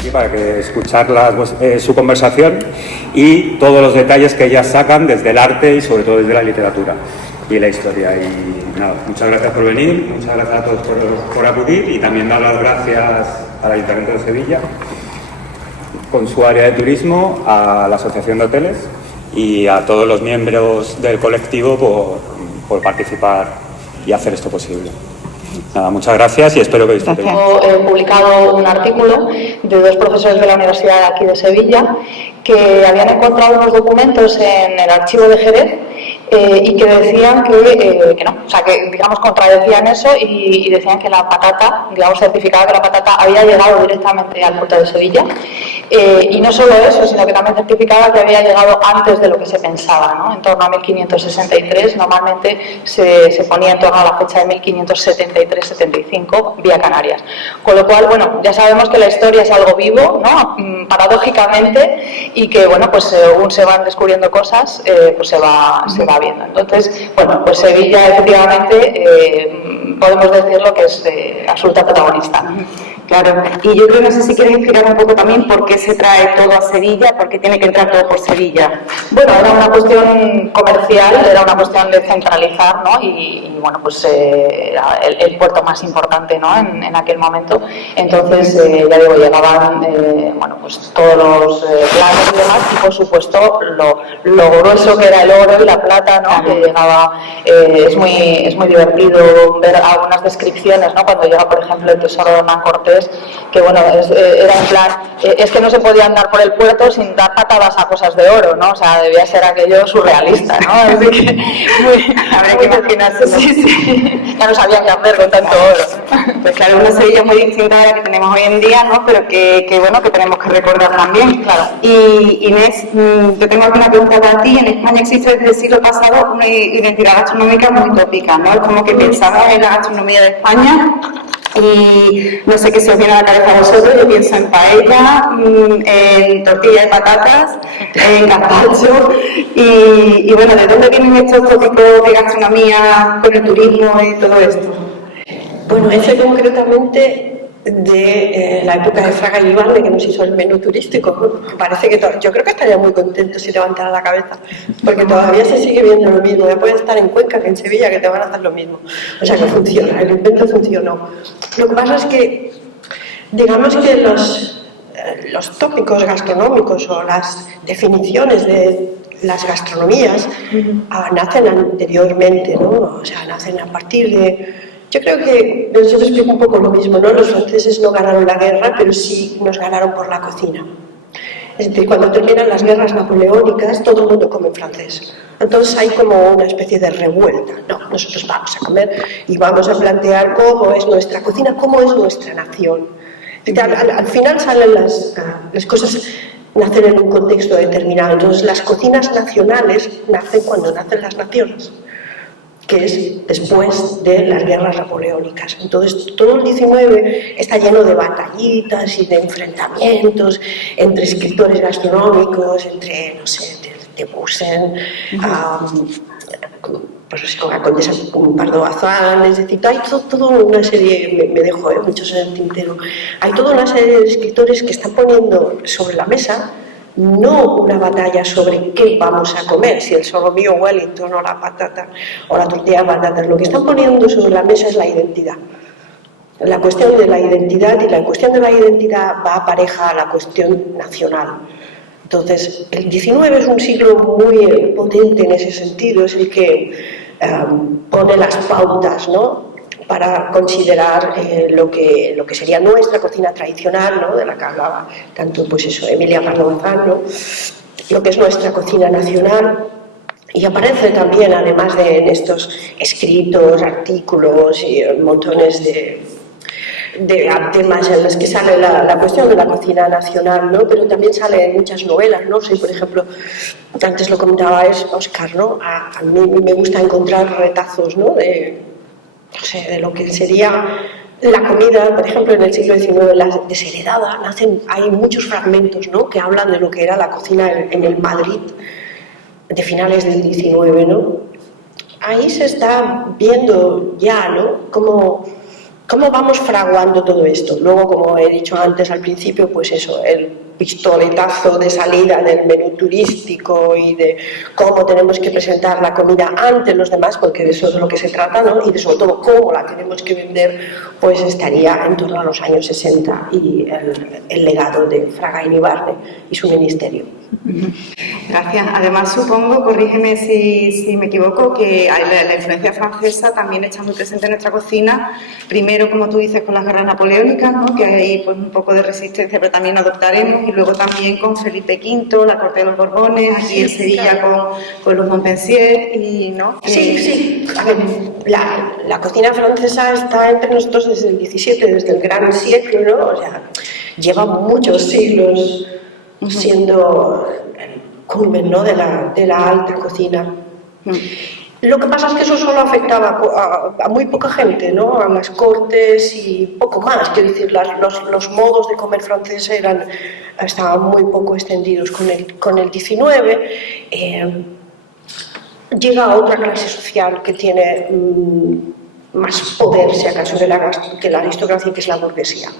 aquí para que escuchar su conversación y todos los detalles que ellas sacan desde el arte y sobre todo desde la literatura y la historia. Y nada, muchas gracias por venir, muchas gracias a todos por acudir y también dar las gracias al Ayuntamiento de Sevilla con su área de turismo, a la Asociación de Hoteles y a todos los miembros del colectivo por participar y hacer esto posible. Nada, muchas gracias y espero que disfrutéis. He publicado un artículo de dos profesores de la Universidad de aquí de Sevilla que habían encontrado unos documentos en el archivo de Jerez y que decían que no, o sea, que digamos contradecían eso y decían que la patata, digamos, certificaba que la patata había llegado directamente al puerto de Sevilla y no solo eso, sino que también certificaba que había llegado antes de lo que se pensaba, ¿no? En torno a 1563, normalmente se ponía en torno a la fecha de 1573-75 vía Canarias. Con lo cual, bueno, ya sabemos que la historia es algo vivo, ¿no? Paradójicamente, y que, bueno, pues según se van descubriendo cosas, pues se va viendo. Entonces, bueno, pues Sevilla efectivamente podemos decirlo que es absoluta protagonista. Claro, y yo creo, no sé si quieres explicar un poco también por qué se trae todo a Sevilla, por qué tiene que entrar todo por Sevilla. Bueno, era una cuestión comercial, era una cuestión de centralizar, ¿no? Y bueno, pues era el puerto más importante, ¿no? En aquel momento. Entonces, ya digo, llegaban, bueno, pues todos los planos y demás, y por supuesto lo grueso que era el oro y la plata, ¿no? Que llegaba, es muy divertido ver algunas descripciones, ¿no? Cuando llega, por ejemplo, el tesoro de Hernán Cortés, que bueno, era en plan, es que no se podía andar por el puerto sin dar patadas a cosas de oro, ¿no? O sea, debía ser aquello surrealista, ¿no? Así que habría que imaginarse, sí. Ya no sabían qué hacer con tanto oro. Pues claro, una Sevilla muy distinta a la que tenemos hoy en día, ¿no? Pero que bueno, que tenemos que recordar también. Claro. Y Inés, yo tengo aquí una pregunta para ti. En España existe desde el siglo pasado una identidad gastronómica muy tópica, ¿no? Es como que pensamos en la gastronomía de España. Y no sé qué se os viene a la cabeza a vosotros. Yo pienso en paella, en tortilla de patatas, en gazpacho y bueno, ¿de dónde vienen estos tópicos de gastronomía con el turismo y todo esto? Bueno, ese concretamente de la época de Fraga y Iván, que nos hizo el menú turístico, parece que yo creo que estaría muy contento si levantara la cabeza, porque todavía se sigue viendo lo mismo. Ya puedes estar en Cuenca que en Sevilla, que te van a hacer lo mismo. O sea que funciona, el invento funcionó. Lo que pasa es que, digamos que los tópicos gastronómicos o las definiciones de las gastronomías nacen anteriormente, ¿no? O sea, nacen a partir de... Yo creo que, yo te explico un poco lo mismo, ¿no? Los franceses no ganaron la guerra, pero sí nos ganaron por la cocina. Es decir, cuando terminan las guerras napoleónicas, todo el mundo come francés. Entonces hay como una especie de revuelta. No, nosotros vamos a comer y vamos a plantear cómo es nuestra cocina, cómo es nuestra nación. Al final salen las cosas, nacen en un contexto determinado. Entonces las cocinas nacionales nacen cuando nacen las naciones, que es después de las guerras napoleónicas. Entonces, todo el 19 está lleno de batallitas y de enfrentamientos entre escritores gastronómicos, entre, no sé, de Bussen, pues con la condesa Pardo Bazán, es decir, hay toda una serie, me dejo muchos en el tintero, hay toda una serie de escritores que están poniendo sobre la mesa no una batalla sobre qué vamos a comer, si el solomillo Wellington o la patata o la tortilla de patatas. Lo que están poniendo sobre la mesa es la identidad. La cuestión de la identidad, y la cuestión de la identidad va pareja a la cuestión nacional. Entonces, el 19 es un siglo muy potente en ese sentido, es el que pone las pautas, ¿no?, para considerar lo que sería nuestra cocina tradicional, ¿no?, de la que hablaba tanto, pues eso, Emilia Pardo Bazán, ¿no?, lo que es nuestra cocina nacional. Y aparece también, además de en estos escritos, artículos y montones de temas en los que sale la cuestión de la cocina nacional, ¿no?, pero también sale en muchas novelas, ¿no? Sí, por ejemplo, antes lo comentaba Óscar, ¿no?, a mí me gusta encontrar retazos, ¿no?, de lo que sería la comida, por ejemplo, en el siglo XIX, la desheredada, hay muchos fragmentos, ¿no?, que hablan de lo que era la cocina en el Madrid de finales del XIX, ¿no? Ahí se está viendo ya, ¿no?, cómo ¿Cómo vamos fraguando todo esto? Luego, como he dicho antes al principio, pues eso, el pistoletazo de salida del menú turístico y de cómo tenemos que presentar la comida ante los demás, porque de eso es de lo que se trata, ¿no? Y de sobre todo cómo la tenemos que vender, pues estaría en torno a los años 60 y el legado de Fraga Iribarne y su ministerio. Gracias. Además, supongo, corrígeme si me equivoco, que la influencia francesa también está muy presente en nuestra cocina. Primero, como tú dices, con las guerras napoleónicas, ¿no? Que hay pues, un poco de resistencia, pero también adoptaremos. Y luego también con Felipe V, la corte de los Borbones, aquí en Sevilla claro. con los Montpensier, y, ¿no? Sí. A ver, la cocina francesa está entre nosotros desde el XVII, desde el Gran Siglo, ¿no? O sea, lleva muchos siglos siendo el culmen, ¿no? de la alta cocina. Lo que pasa es que eso solo afectaba a muy poca gente, ¿no? A las cortes y poco más. Quiero decir, los modos de comer francés estaban muy poco extendidos. Con el 19 llega otra clase social que tiene más poder, si acaso, que la aristocracia, que es la burguesía.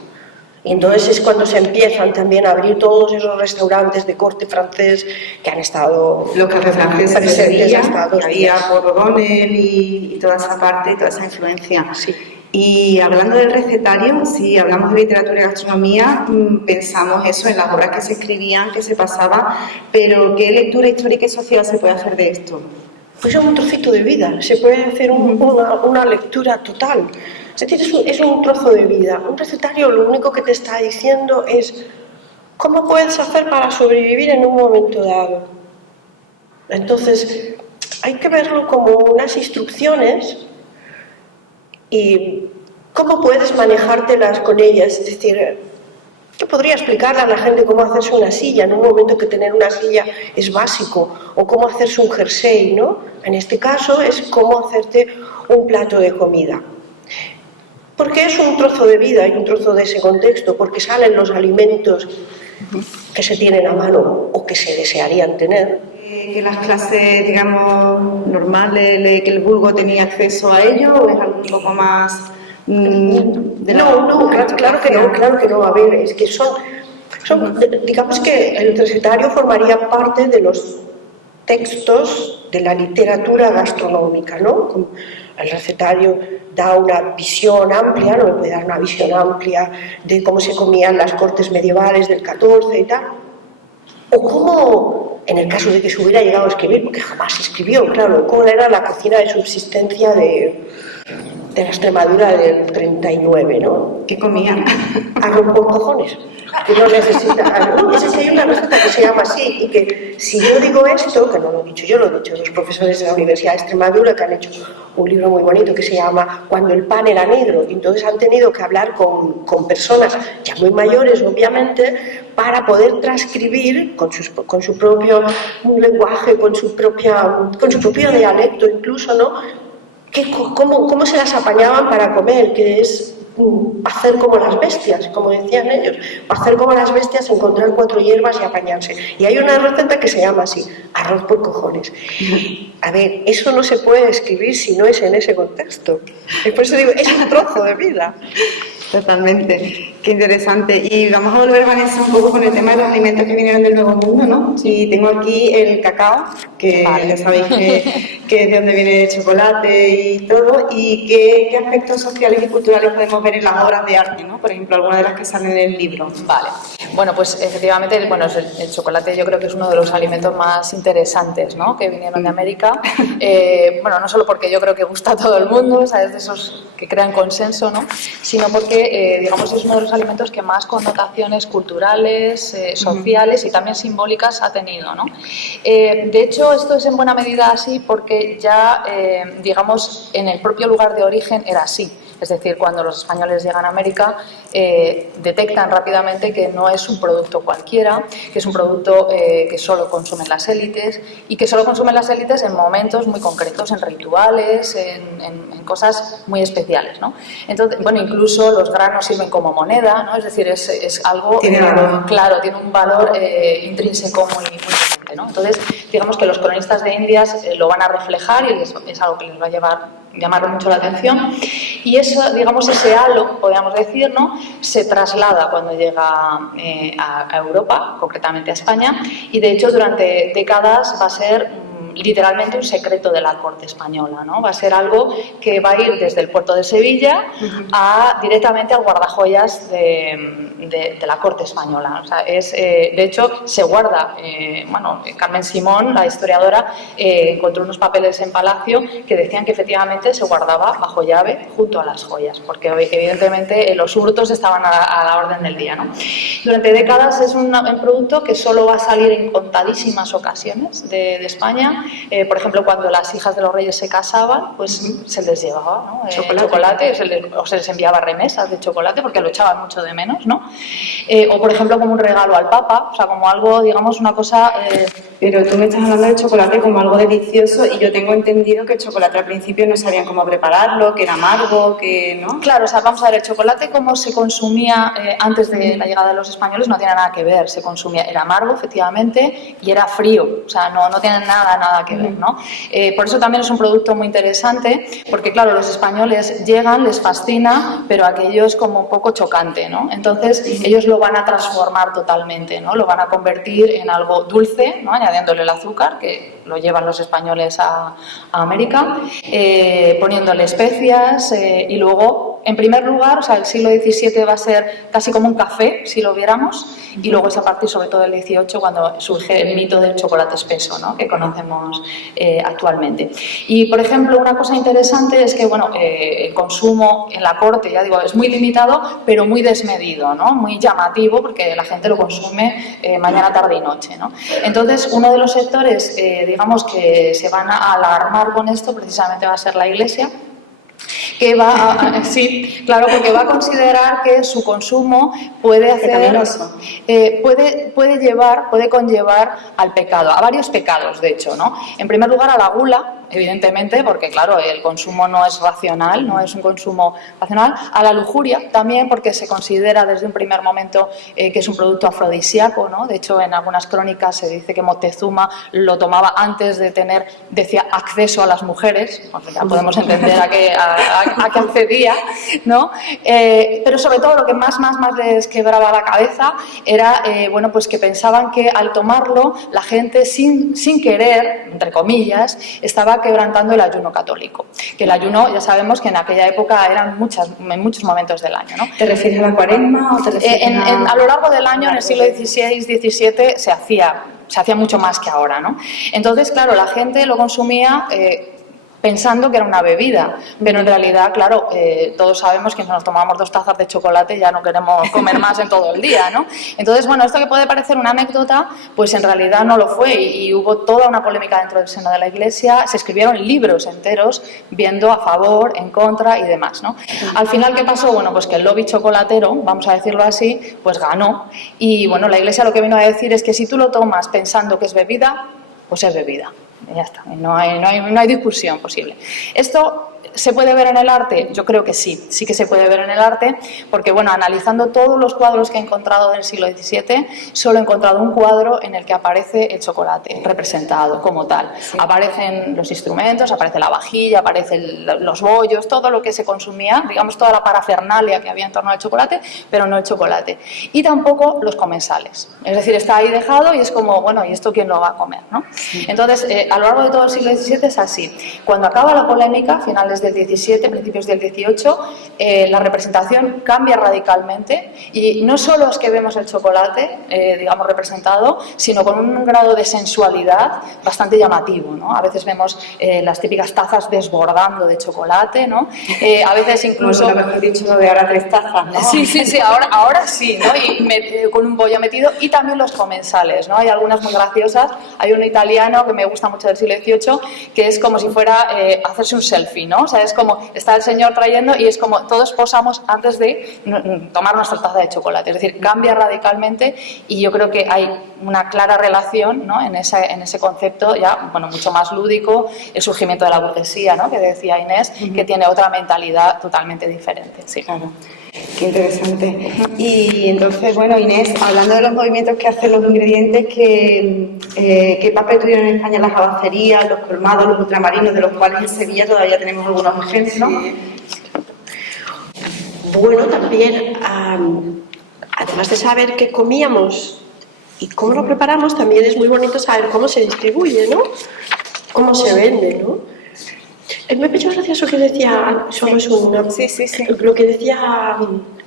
Y entonces es cuando se empiezan también a abrir todos esos restaurantes de corte francés que han estado los cafés franceses presentes hasta 2 había días. por O'Donnell y toda esa parte, toda esa influencia. Sí. Y hablando del recetario, si hablamos de literatura y gastronomía, pensamos eso en las obras que se escribían, que se pasaba, pero ¿qué lectura histórica y social se puede hacer de esto? Pues es un trocito de vida, se puede hacer una lectura total. Es decir, es un trozo de vida. Un recetario lo único que te está diciendo es cómo puedes hacer para sobrevivir en un momento dado. Entonces, hay que verlo como unas instrucciones y cómo puedes manejártelas con ellas. Es decir, yo podría explicarle a la gente cómo hacerse una silla en un momento que tener una silla es básico, o cómo hacerse un jersey, ¿no? En este caso es cómo hacerte un plato de comida. Porque es un trozo de vida y un trozo de ese contexto, porque salen los alimentos que se tienen a mano o que se desearían tener. ¿Que las clases, digamos, normales, que el vulgo tenía acceso a ello, o es algo un poco más...? Claro que no. A ver, es que digamos que el recetario formaría parte de los textos de la literatura gastronómica, ¿no? El recetario da una visión amplia, no me puede dar una visión amplia de cómo se comían las cortes medievales del XIV y tal, o cómo, en el caso de que se hubiera llegado a escribir, porque jamás se escribió, claro, cómo era la cocina de subsistencia de la Extremadura del 39, ¿no? ¿Qué comían? Arroz por cojones, que no necesita arroz. Es que hay una receta que se llama así, y que si yo digo esto, que no lo he dicho yo, lo han dicho los profesores de la Universidad de Extremadura, que han hecho un libro muy bonito que se llama Cuando el pan era negro, y entonces han tenido que hablar con personas ya muy mayores, obviamente, para poder transcribir con su propio lenguaje, con su propio dialecto incluso, ¿no? ¿Cómo se las apañaban para comer? Que es hacer como las bestias, como decían ellos, hacer como las bestias, encontrar 4 hierbas y apañarse. Y hay una receta que se llama así, arroz por cojones. A ver, eso no se puede escribir si no es en ese contexto. Y por eso digo, es un trozo de vida. Totalmente, qué interesante. Y vamos a volver, Vanessa, un poco con el tema de los alimentos que vinieron del Nuevo Mundo, ¿no? Y tengo aquí el cacao, que ya sabéis que es de donde viene el chocolate y todo, y qué aspectos sociales y culturales podemos ver en las obras de arte, ¿no? Por ejemplo, algunas de las que salen en el libro. Vale, bueno, pues efectivamente, el chocolate yo creo que es uno de los alimentos más interesantes, ¿no? Que vinieron de América. Bueno, no solo porque yo creo que gusta a todo el mundo, ¿sabes? De esos que crean consenso, ¿no? Sino porque, digamos, es uno de los alimentos que más connotaciones culturales, sociales y también simbólicas ha tenido, ¿no? De hecho, esto es en buena medida así porque ya, digamos, en el propio lugar de origen era así. Es decir, cuando los españoles llegan a América, detectan rápidamente que no es un producto cualquiera, que es un producto que solo consumen las élites y que solo consumen las élites en momentos muy concretos, en rituales, en cosas muy especiales, ¿no? Entonces, bueno, incluso los granos sirven como moneda, ¿no? Es decir, es algo... Tiene valor. Claro, tiene un valor intrínseco muy potente, ¿no? Entonces, digamos que los cronistas de Indias lo van a reflejar y es algo que les va a llevar llamaron mucho la atención. Y eso, digamos, ese halo, podríamos decir, ¿no?, se traslada cuando llega a Europa, concretamente a España, y de hecho durante décadas va a ser literalmente un secreto de la corte española, ¿no? Va a ser algo que va a ir desde el puerto de Sevilla directamente al guardajoyas de la corte española. O sea, de hecho, se guarda, Carmen Simón, la historiadora, encontró unos papeles en Palacio que decían que efectivamente se guardaba bajo llave junto a las joyas, porque evidentemente los hurtos estaban a la orden del día, ¿no? Durante décadas es un producto que solo va a salir en contadísimas ocasiones de España. Por ejemplo, cuando las hijas de los reyes se casaban, pues se les llevaba, ¿no?, chocolate, o se les enviaba remesas de chocolate porque lo echaban mucho de menos, ¿no? O por ejemplo como un regalo al Papa, o sea, como algo, digamos, una cosa... Pero tú me estás hablando de chocolate como algo delicioso y yo tengo entendido que el chocolate al principio no sabían cómo prepararlo, que era amargo, que... ¿no? Claro, o sea, vamos a ver, el chocolate como se consumía antes de la llegada de los españoles no tiene nada que ver, se consumía, era amargo efectivamente y era frío, o sea, no tiene nada que ver, ¿no? Por eso también es un producto muy interesante, porque claro, los españoles llegan, les fascina, pero aquello es como un poco chocante, ¿no? Entonces ellos lo van a transformar totalmente, ¿no? Lo van a convertir en algo dulce, ¿no?, añadiéndole el azúcar, que lo llevan los españoles a América, poniéndole especias y luego, en primer lugar, o sea, el siglo XVII va a ser casi como un café, si lo viéramos, y luego es a partir sobre todo del XVIII cuando surge el mito del chocolate espeso, ¿no?, que conocemos actualmente. Y, por ejemplo, una cosa interesante es que, bueno, el consumo en la corte, ya digo, es muy limitado, pero muy desmedido, ¿no?, muy llamativo, porque la gente lo consume mañana, tarde y noche, ¿no? Entonces, uno de los sectores, digamos, que se van a alarmar con esto, precisamente va a ser la Iglesia, que sí, claro, porque va a considerar que su consumo puede conllevar al pecado, a varios pecados, de hecho, ¿no? En primer lugar, a la gula, evidentemente, porque claro, el consumo no es racional, no es un consumo racional, a la lujuria también, porque se considera desde un primer momento que es un producto afrodisíaco, ¿no? De hecho, en algunas crónicas se dice que Moctezuma lo tomaba antes de tener, decía, acceso a las mujeres, o sea, ya podemos entender a qué accedía, ¿no? Pero sobre todo lo que más les quebraba la cabeza era, bueno, pues que pensaban que al tomarlo la gente sin querer, entre comillas, estaba quebrantando el ayuno católico, que el ayuno ya sabemos que en aquella época eran en muchos momentos del año, ¿no? ¿Te refieres a la cuaresma o te refieres a lo largo del año, en el siglo XVI, XVII, se hacía mucho más que ahora, ¿no? Entonces, claro, la gente lo consumía pensando que era una bebida, pero en realidad, claro, todos sabemos que si nos tomamos 2 tazas de chocolate ya no queremos comer más en todo el día, ¿no? Entonces, bueno, esto que puede parecer una anécdota, pues en realidad no lo fue y hubo toda una polémica dentro del seno de la Iglesia, se escribieron libros enteros viendo a favor, en contra y demás, ¿no? Al final, ¿qué pasó? Bueno, pues que el lobby chocolatero, vamos a decirlo así, pues ganó y, bueno, la Iglesia lo que vino a decir es que si tú lo tomas pensando que es bebida, pues es bebida. Y ya está, no hay discusión posible. Esto ¿se puede ver en el arte? Yo creo que sí que se puede ver en el arte, porque bueno, analizando todos los cuadros que he encontrado del siglo XVII, solo he encontrado un cuadro en el que aparece el chocolate representado como tal. Sí. Aparecen los instrumentos, aparece la vajilla, aparecen los bollos, todo lo que se consumía, digamos toda la parafernalia que había en torno al chocolate, pero no el chocolate. Y tampoco los comensales. Es decir, está ahí dejado y es como, bueno, ¿y esto quién lo va a comer, no? Sí. Entonces, a lo largo de todo el siglo XVII es así. Cuando acaba la polémica, finales del XVII, principios del XVIII, la representación cambia radicalmente y no solo es que vemos el chocolate, digamos, representado, sino con un grado de sensualidad bastante llamativo, ¿no? A veces vemos las típicas tazas desbordando de chocolate, ¿no? A veces incluso... Bueno, mejor dicho, lo de ahora 3 tazas, ¿no? Sí, ahora sí, ¿no? Y con un bollo metido, y también los comensales, ¿no? Hay algunas muy graciosas. Hay uno italiano que me gusta mucho del siglo XVIII, que es como si fuera hacerse un selfie, ¿no? O sea, es como está el señor trayendo y es como todos posamos antes de tomar nuestra taza de chocolate. Es decir, cambia radicalmente y yo creo que hay una clara relación, ¿no? en ese concepto ya, bueno, mucho más lúdico, el surgimiento de la burguesía, ¿no? Que decía Inés, que tiene otra mentalidad totalmente diferente. Sí. Claro. Qué interesante. Y entonces, bueno, Inés, hablando de los movimientos que hacen los ingredientes, ¿qué papel tuvieron en España las abacerías, los colmados, los ultramarinos, de los cuales en Sevilla todavía tenemos algunos ejemplos? Sí. Bueno, también, además de saber qué comíamos y cómo lo preparamos, también es muy bonito saber cómo se distribuye, ¿no? Cómo se vende, ¿no? Me pareció gracioso que decía, lo que decía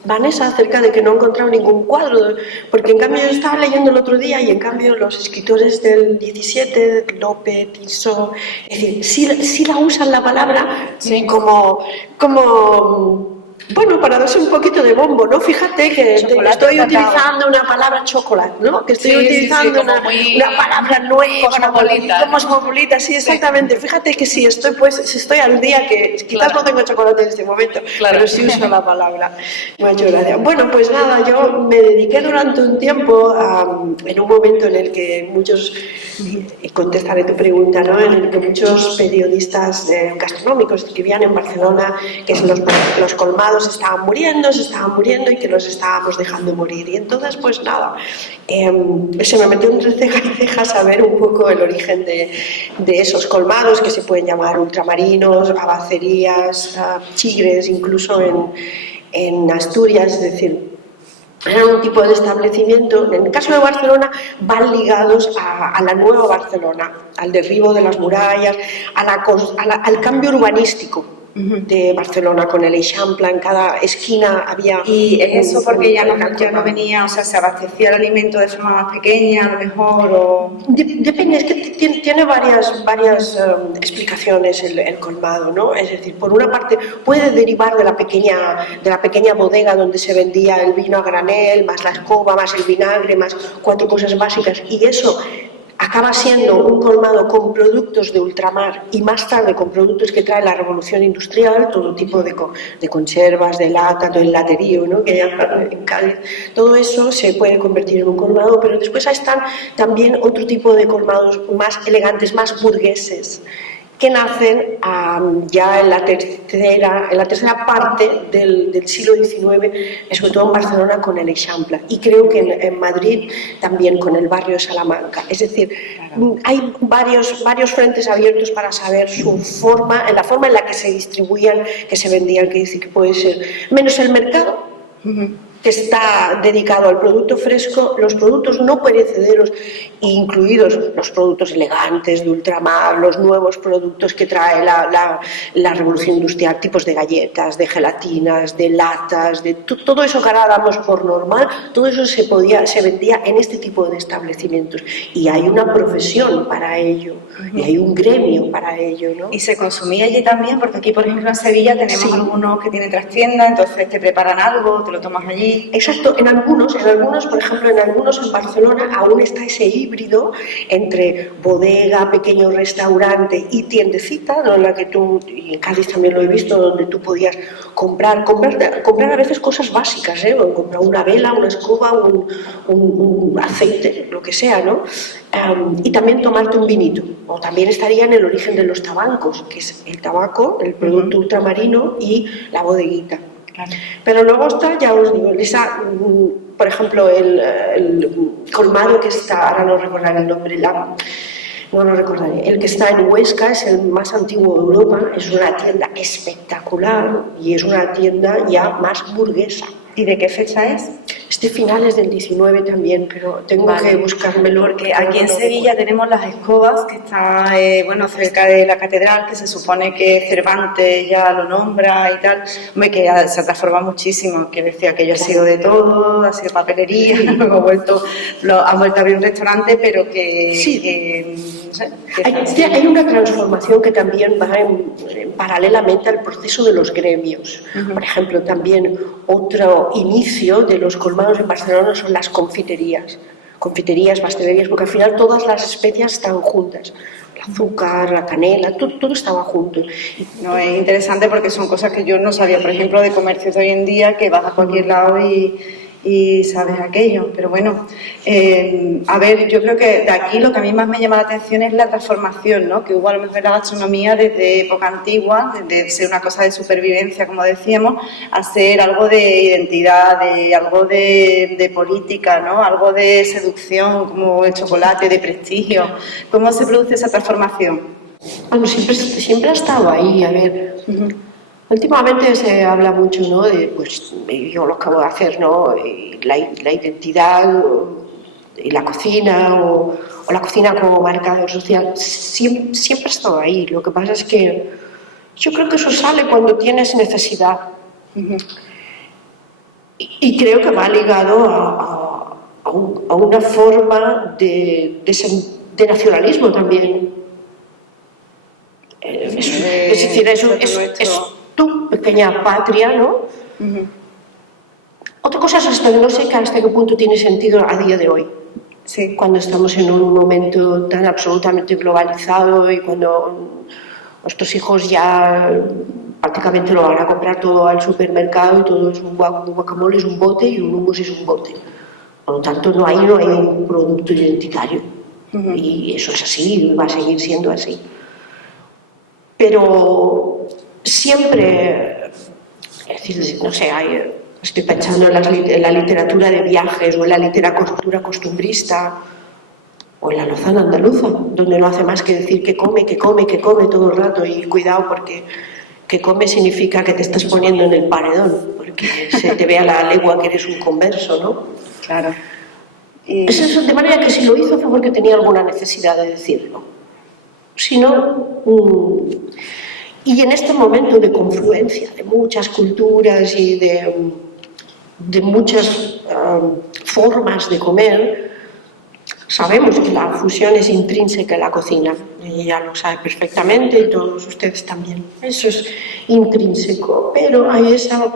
Vanessa acerca de que no he encontrado ningún cuadro, porque en cambio yo estaba leyendo el otro día y en cambio los escritores del 17, Lope, Tissot, es decir, sí la usan la palabra como bueno, para darse un poquito de bombo, ¿no? Fíjate que estoy utilizando una palabra chocolate, ¿no? Que estoy utilizando una palabra nueva, cosmopolita, sí, exactamente. Fíjate que sí, estoy al día, que quizás no tengo chocolate en este momento, pero sí uso la palabra. Muchas gracias. Bueno, pues nada, yo me dediqué durante un tiempo, en un momento en el que muchos, contestaré tu pregunta, ¿no? En el que muchos periodistas gastronómicos que vivían en Barcelona, que son los colmados, se estaban muriendo y que los estábamos dejando morir. Y entonces, pues nada, se me metió entre ceja y ceja saber un poco el origen de esos colmados, que se pueden llamar ultramarinos, abacerías, chigres, incluso en Asturias, es decir, era un tipo de establecimiento. En el caso de Barcelona van ligados a la nueva Barcelona, al derribo de las murallas, al cambio urbanístico de Barcelona con el Eixample. En cada esquina había... Y es eso porque ya no venía, o sea, se abastecía el alimento de forma más pequeña, a lo mejor, o... Depende, es que tiene varias explicaciones el colmado, ¿no? Es decir, por una parte puede derivar de la pequeña bodega donde se vendía el vino a granel, más la escoba, más el vinagre, más 4 cosas básicas, y eso acaba siendo un colmado con productos de ultramar y más tarde con productos que trae la revolución industrial, todo tipo de conservas, de lata, todo el laterío, ¿no? Que hay en Cádiz. Todo eso se puede convertir en un colmado, pero después están también otro tipo de colmados más elegantes, más burgueses, que nacen ya en la tercera parte del siglo XIX, sobre todo en Barcelona con el Eixample, y creo que en Madrid también con el barrio de Salamanca. Es decir, hay varios frentes abiertos para saber la forma en la que se distribuían, que se vendían, que dice que puede ser, menos el mercado, que está dedicado al producto fresco, los productos no perecederos, incluidos los productos elegantes de ultramar, los nuevos productos que trae la revolución industrial, tipos de galletas, de gelatinas, de latas, de todo eso que ahora damos por normal, todo eso se vendía en este tipo de establecimientos. Y hay una profesión para ello, y hay un gremio para ello, ¿no? Y se consumía allí también, porque aquí, por ejemplo, en Sevilla tenemos algunos que tienen trastienda, entonces te preparan algo, te lo tomas allí. Exacto, en algunos, por ejemplo, en Barcelona aún está ese híbrido entre bodega, pequeño restaurante y tiendecita, ¿no? En la que tú, y en Cádiz también lo he visto, donde tú podías comprar a veces cosas básicas, ¿eh? Comprar una vela, una escoba, un aceite, lo que sea, ¿no? Y también tomarte un vinito. O también estaría en el origen de los tabancos, que es el tabaco, el producto ultramarino y la bodeguita. Claro. Pero luego está, ya os digo, por ejemplo, el colmado que está, ahora no recordaré el nombre, no lo recordaré, el que está en Huesca, es el más antiguo de Europa, es una tienda espectacular y es una tienda ya más burguesa. ¿Y de qué fecha es? Es de finales del 19 también, pero tengo que buscármelo. Porque aquí en Sevilla tenemos las escobas, que está cerca de la catedral, que se supone que Cervantes ya lo nombra y tal. Hombre, que se ha transformado muchísimo, que decía que yo ha sido de todo, ha sido papelería, luego ha vuelto a abrir un restaurante, pero que... Sí. No sé, hay una transformación que también va paralelamente al proceso de los gremios. Por ejemplo, también otro inicio de los colmados en Barcelona son las confiterías, pastelerías, porque al final todas las especias están juntas. El azúcar, la canela, todo estaba junto. No, es interesante porque son cosas que yo no sabía, por ejemplo, de comercios de hoy en día, que vas a cualquier lado y y sabes aquello. Pero bueno, a ver, yo creo que de aquí lo que a mí más me llama la atención es la transformación, ¿no? Que hubo a lo mejor en la gastronomía desde época antigua, de ser una cosa de supervivencia, como decíamos, a ser algo de identidad, de algo de política, ¿no? Algo de seducción, como el chocolate, de prestigio. ¿Cómo se produce esa transformación? Bueno, siempre ha estado ahí, a ver. Últimamente se habla mucho, ¿no? De, pues, yo lo acabo de hacer, ¿no? La identidad y la cocina, o la cocina como marcador social, siempre ha estado ahí. Lo que pasa es que yo creo que eso sale cuando tienes necesidad. Y creo que va ligado a una forma de nacionalismo también. Es decir, es tu pequeña patria, ¿no? Otra cosa es hasta no sé hasta qué punto tiene sentido a día de hoy. Sí. Cuando estamos en un momento tan absolutamente globalizado y cuando nuestros hijos ya prácticamente lo van a comprar todo al supermercado y todo es un guacamole es un bote y un hummus es un bote. Por lo tanto, no hay un producto identitario. Y eso es así y va a seguir siendo así. Pero siempre, es decir, no sé, estoy pensando en la literatura de viajes o en la literatura costumbrista o en la lozana andaluza, donde no hace más que decir que come todo el rato y cuidado porque que come significa que te estás poniendo en el paredón, porque se te ve a la legua que eres un converso, ¿no? Claro. Eso, de manera que si lo hizo fue porque tenía alguna necesidad de decirlo. Si no, y en este momento de confluencia de muchas culturas y de muchas formas de comer, sabemos que la fusión es intrínseca en la cocina, ella lo sabe perfectamente y todos ustedes también, eso es intrínseco, pero hay esa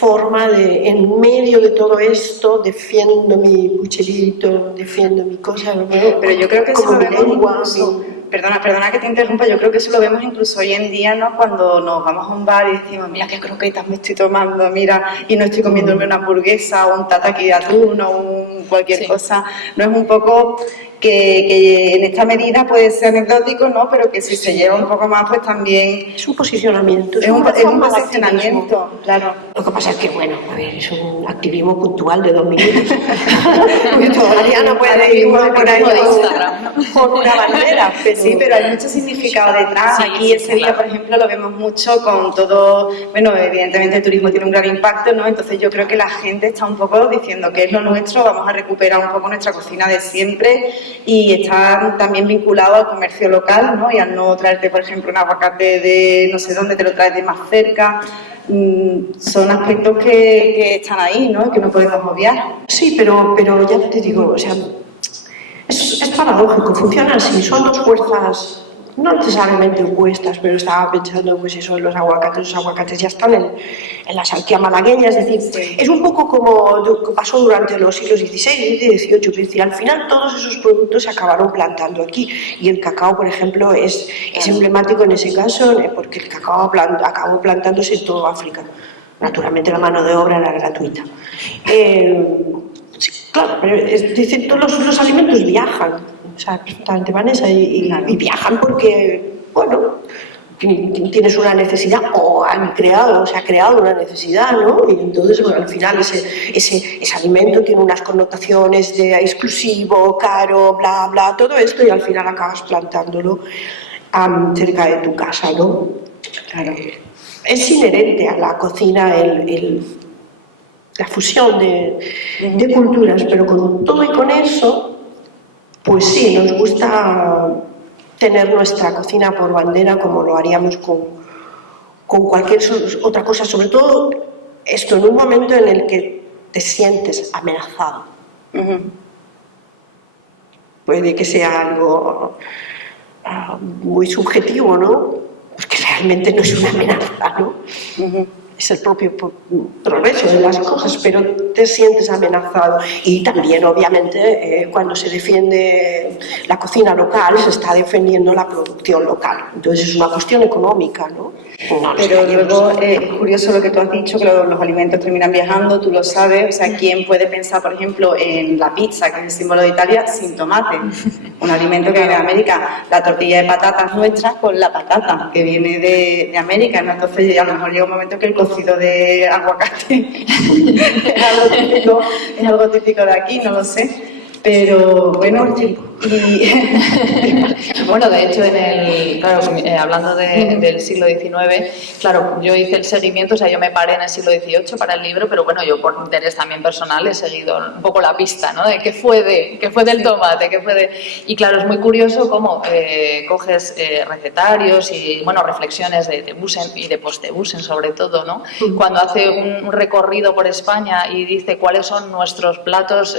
forma de, en medio de todo esto, defiendo mi pucherito, defiendo mi cosa, pero yo creo que eso lo vemos lengua, incluso, perdona que te interrumpa, yo creo que eso lo vemos incluso hoy en día, ¿no? Cuando nos vamos a un bar y decimos, mira qué croquetas me estoy tomando, mira, y no estoy comiéndome una hamburguesa o un tataki de atún o cualquier cosa, no es un poco que en esta medida puede ser anecdótico, ¿no? Pero que si se lleva un poco más, pues también es un posicionamiento, es un posicionamiento, claro. Lo que pasa es que, bueno, a ver, es un activismo puntual de 2 minutos. Porque todavía no puede ir por ahí con una bandera. Pero... Sí, pero hay mucho significado detrás. Sí, aquí en Sevilla, por ejemplo, lo vemos mucho con todo... Bueno, evidentemente el turismo tiene un gran impacto, ¿no? Entonces yo creo que la gente está un poco diciendo que es lo nuestro, vamos a recuperar un poco nuestra cocina de siempre y está también vinculado al comercio local, ¿no? Y al no traerte, por ejemplo, un aguacate de no sé dónde, te lo traes de más cerca. Son aspectos que están ahí, ¿no? Que no podemos obviar. Sí, pero ya te digo, o sea, es paradójico, funciona así, son dos fuerzas no necesariamente opuestas, pero estaba pensando pues eso, los aguacates ya están en la salquia malagueña, es decir, sí. Es un poco como pasó durante los siglos XVI y XVIII, es decir, al final todos esos productos se acabaron plantando aquí y el cacao, por ejemplo, es emblemático en ese caso porque el cacao acabó plantándose en toda África. Naturalmente la mano de obra era gratuita. Sí, claro, pero es decir, todos los alimentos viajan. O sea, perfectamente, Vanessa, y viajan porque, bueno, tienes una necesidad o se ha creado una necesidad, ¿no? Y entonces, bueno, al final ese alimento tiene unas connotaciones de exclusivo, caro, bla, bla, todo esto y al final acabas plantándolo cerca de tu casa, ¿no? Claro. Es inherente a la cocina la fusión de culturas, pero con todo y con eso... Pues sí, nos gusta tener nuestra cocina por bandera como lo haríamos con cualquier otra cosa, sobre todo esto en un momento en el que te sientes amenazado. Puede que sea algo muy subjetivo, ¿no? Pues que realmente no es una amenaza, ¿no? es el propio progreso de las cosas, pero te sientes amenazado. Y también, obviamente, cuando se defiende la cocina local, se está defendiendo la producción local. Entonces es una cuestión económica, ¿no? Pero luego es curioso lo que tú has dicho, que los alimentos terminan viajando, tú lo sabes, o sea, ¿quién puede pensar, por ejemplo, en la pizza, que es el símbolo de Italia, sin tomate? Un alimento que viene de América, la tortilla de patatas nuestra con la patata, que viene de América, ¿no? Entonces a lo mejor llega un momento que el cocido de aguacate es algo típico de aquí, no lo sé. Pero bueno, bueno, de hecho, hablando del siglo XIX, claro, yo hice el seguimiento, o sea, yo me paré en el siglo XVIII para el libro, pero bueno, yo por interés también personal he seguido un poco la pista, ¿no? De qué fue del tomate, y claro, es muy curioso cómo coges recetarios y, bueno, reflexiones de Busen y de Post-Busen sobre todo, ¿no? Cuando hace un recorrido por España y dice cuáles son nuestros platos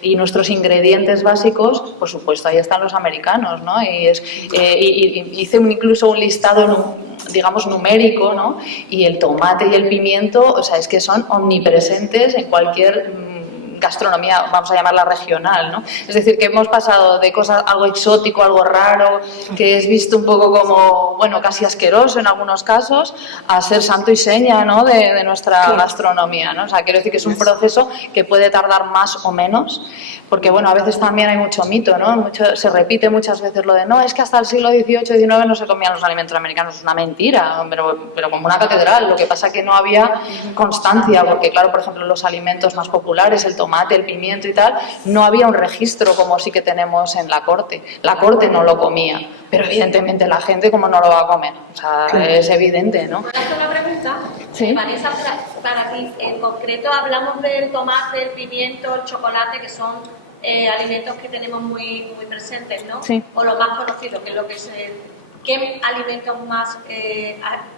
y nuestros ingredientes básicos, por supuesto, ahí están los americanos, ¿no? Y hice incluso un listado, digamos, numérico, ¿no? Y el tomate y el pimiento, o sea, es que son omnipresentes en cualquier gastronomía, vamos a llamarla regional, ¿no? Es decir, que hemos pasado de cosas, algo exótico, algo raro, que es visto un poco como, bueno, casi asqueroso en algunos casos, a ser santo y seña, ¿no? de nuestra gastronomía, ¿no? O sea, quiero decir que es un proceso que puede tardar más o menos, porque, bueno, a veces también hay mucho mito, ¿no? Se repite muchas veces lo de, no, es que hasta el siglo XVIII, XIX no se comían los alimentos americanos. Es una mentira, pero como una catedral. Lo que pasa es que no había constancia, porque, claro, por ejemplo, los alimentos más populares, el tomate, el pimiento y tal, no había un registro como sí que tenemos en la corte. La corte no lo comía, pero evidentemente la gente, ¿cómo no lo va a comer? O sea, es evidente, ¿no? ¿Puedo hacer una pregunta? Sí. Vanessa, para ti, en concreto hablamos del tomate, el pimiento, el chocolate, que son alimentos que tenemos muy presentes, ¿no? Sí. O lo más conocido, que es lo que es ¿qué alimentos más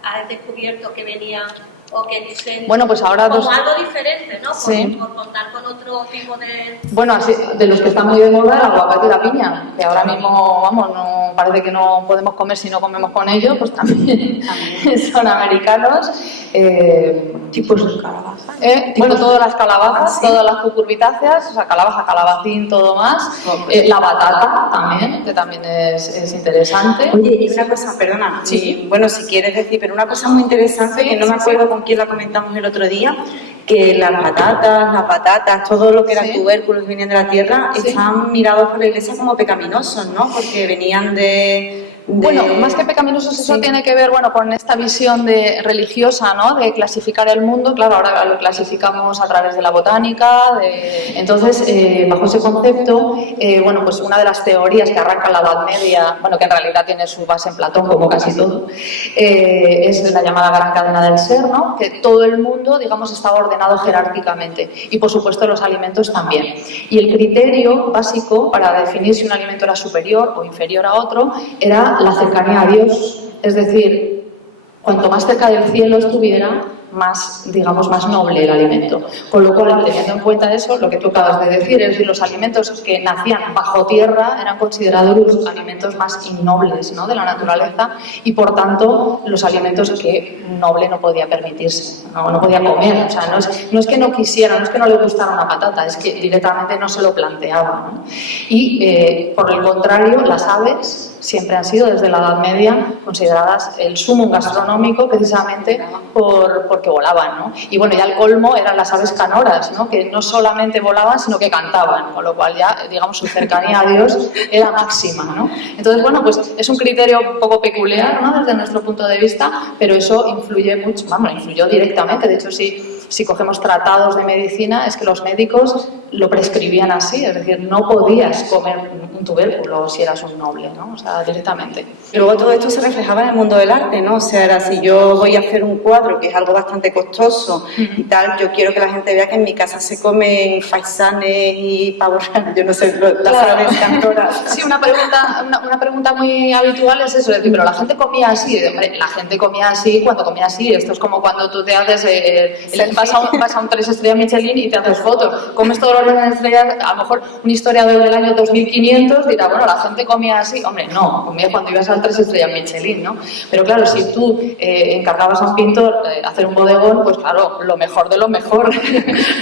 has descubierto que venían o que dicen Bueno, pues ahora como algo diferente, ¿no? Sí. Por contar con otro tipo de... Bueno, así, de los que están muy de moda, el aguacate y la piña, que ahora mismo, vamos, no parece que no podemos comer si no comemos con ellos, pues también son americanos. Tipos de calabaza. Bueno, todas las calabazas, todas las cucurbitáceas, o sea, calabaza, calabacín, todo más. La batata también, que también es interesante. Oye, y una cosa, perdona, Sí. bueno, si quieres decir, pero una cosa muy interesante, Sí, que no me sí, acuerdo con quién la comentamos el otro día, que las patatas, todo lo que eran Sí. tubérculos que venían de la tierra, Sí. están mirados por la Iglesia como pecaminosos, ¿no? Porque venían de... Bueno, más que pecaminosos, eso Sí. tiene que ver, bueno, con esta visión religiosa, ¿no? De clasificar el mundo. Claro, ahora lo clasificamos a través de la botánica. Entonces, bajo ese concepto, bueno, pues una de las teorías que arranca la Edad Media, bueno, que en realidad tiene su base en Platón, como casi todo, es la llamada gran cadena del ser, ¿no? Que todo el mundo, digamos, está ordenado jerárquicamente. Y, por supuesto, los alimentos también. Y el criterio básico para definir si un alimento era superior o inferior a otro era la cercanía a Dios, es decir, cuanto más cerca del cielo estuviera, más, digamos, más noble el alimento. Con lo cual, teniendo en cuenta eso, lo que tú acabas de decir, es decir, los alimentos que nacían bajo tierra eran considerados los alimentos más innobles, ¿no?, de la naturaleza, y por tanto los alimentos que un noble no podía permitirse, no podía comer. O sea, no es que no quisiera, no es que no le gustara una patata, es que directamente no se lo planteaba, ¿no? Y por el contrario, las aves siempre han sido desde la Edad Media consideradas el sumum gastronómico, precisamente porque volaban, ¿no? Y bueno, ya el colmo eran las aves canoras, ¿no?, que no solamente volaban, sino que cantaban, con lo cual ya, digamos, su cercanía a Dios era máxima, ¿no? Entonces, bueno, pues es un criterio un poco peculiar, ¿no?, desde nuestro punto de vista, pero eso influye mucho, vamos, influyó directamente. De hecho, si cogemos tratados de medicina, es que los médicos lo prescribían así, es decir, no podías comer un tubérculo si eras un noble, ¿no? O sea, directamente. Y luego todo esto se reflejaba en el mundo del arte, ¿no? O sea, era si yo voy a hacer un cuadro, que es algo bastante costoso y tal, yo quiero que la gente vea que en mi casa se comen faisanes y pavos, yo no sé, las aves cantoras. Sí, una pregunta muy habitual es eso, es decir, pero la gente comía así. Hombre, la gente comía así cuando comía así. Esto es como cuando tú te haces el vas a un 3 estrellas Michelin y te haces fotos. Comes todos los días estrellas, a lo mejor un historiador del año 2500 dirá, bueno, la gente comía así. Hombre, no, comía cuando ibas al 3 estrellas Michelin, ¿no? Pero claro, si tú encargabas a un pintor hacer un bodegón, pues claro, lo mejor de lo mejor,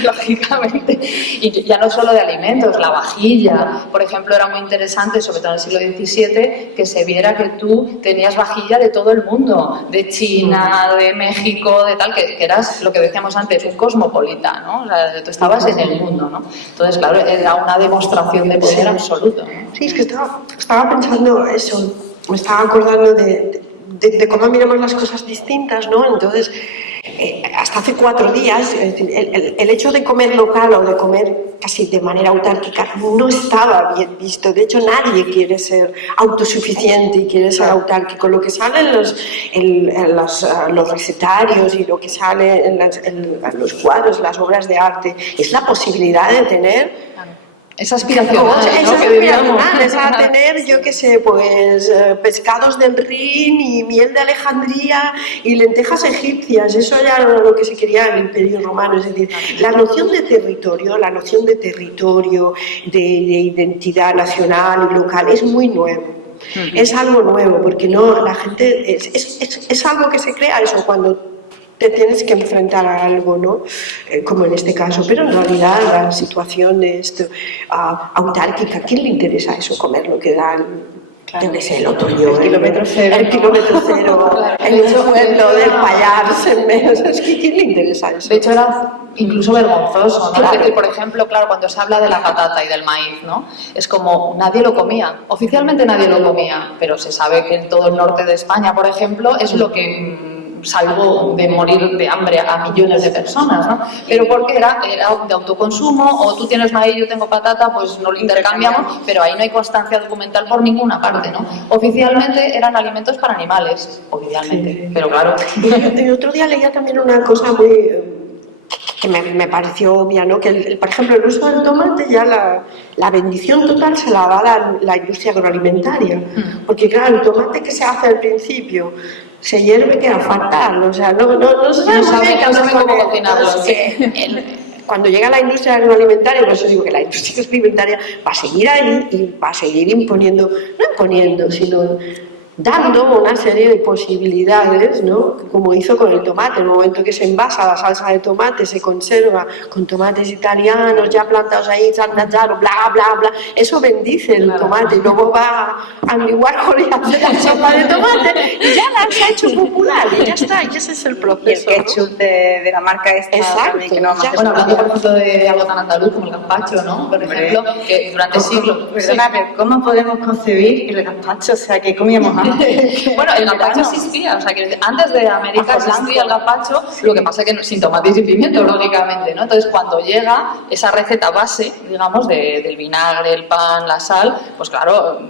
lógicamente. Y ya no solo de alimentos, la vajilla, por ejemplo, era muy interesante, sobre todo en el siglo XVII, que se viera que tú tenías vajilla de todo el mundo, de China, de México, de tal, que eras, lo que decíamos antes, un cosmopolita, ¿no? O sea, tú estabas en el mundo, ¿no? Entonces, claro, era una demostración de poder absoluto, ¿no? Sí, es que estaba pensando eso, me estaba acordando de cómo miramos las cosas distintas, ¿no? Entonces, hasta hace 4 días, el hecho de comer local o de comer casi de manera autárquica no estaba bien visto. De hecho, nadie quiere ser autosuficiente y quiere ser autárquico. Lo que sale en los recetarios y lo que sale en los cuadros, las obras de arte, es la posibilidad de tener... Esa aspiración, es a tener, yo qué sé, pues pescados del Rin y miel de Alejandría y lentejas egipcias. Eso ya era lo que se quería en el Imperio Romano. Es decir, la noción de territorio, de identidad nacional y local es muy nuevo. Es algo nuevo, porque no, la gente es algo que se crea eso cuando te tienes que enfrentar a algo, ¿no? Como en este caso, pero en realidad la situación de esto autárquica, ¿a quién le interesa eso? Comer lo que da el otoño, el kilómetro cero, el encuentro del payar, es que ¿quién le interesa eso? De hecho era incluso vergonzoso, ¿no? Claro. Por ejemplo, claro, cuando se habla de la patata y del maíz, ¿no? Es como nadie lo comía, oficialmente nadie lo comía, pero se sabe que en todo el norte de España, por ejemplo, es lo que salvó de morir de hambre a millones de personas, ¿no? Pero porque era de autoconsumo, o tú tienes maíz, yo tengo patata, pues no lo intercambiamos, pero ahí no hay constancia documental por ninguna parte, ¿no? Oficialmente eran alimentos para animales, oficialmente, pero claro. Y otro día leía también una cosa muy... que me pareció obvia, ¿no? Que, por ejemplo, el uso del tomate ya la bendición total se la da la industria agroalimentaria, porque claro, el tomate que se hace al principio se hierve queda fatal, o sea, no sabe cómo cocinarlo. Cuando llega la industria agroalimentaria, por eso digo que la industria agroalimentaria va a seguir ahí y va a seguir imponiendo, no imponiendo, sino dando una serie de posibilidades, ¿no? Como hizo con el tomate. En el momento que se envasa la salsa de tomate, se conserva con tomates italianos ya plantados ahí, bla, bla, bla, eso bendice el tomate. Y luego va a Andy Warhol y hace la sopa de tomate y ya la se ha hecho popular y ya está, y ese es el proceso. Y el ketchup de la marca esta. Exacto. También, que no Bueno, hablando por ejemplo de algo tan andaluz como el gazpacho, ¿no? Por ejemplo, que durante siglos... Perdona, pero ¿cómo podemos concebir el gazpacho? O sea, que comíamos antes. Bueno, el gazpacho existía, o sea, que antes de América existía el gazpacho, lo que pasa es que sin tomate y sin pimiento, lógicamente, ¿no? Entonces, cuando llega esa receta base, digamos, del vinagre, el pan, la sal, pues claro,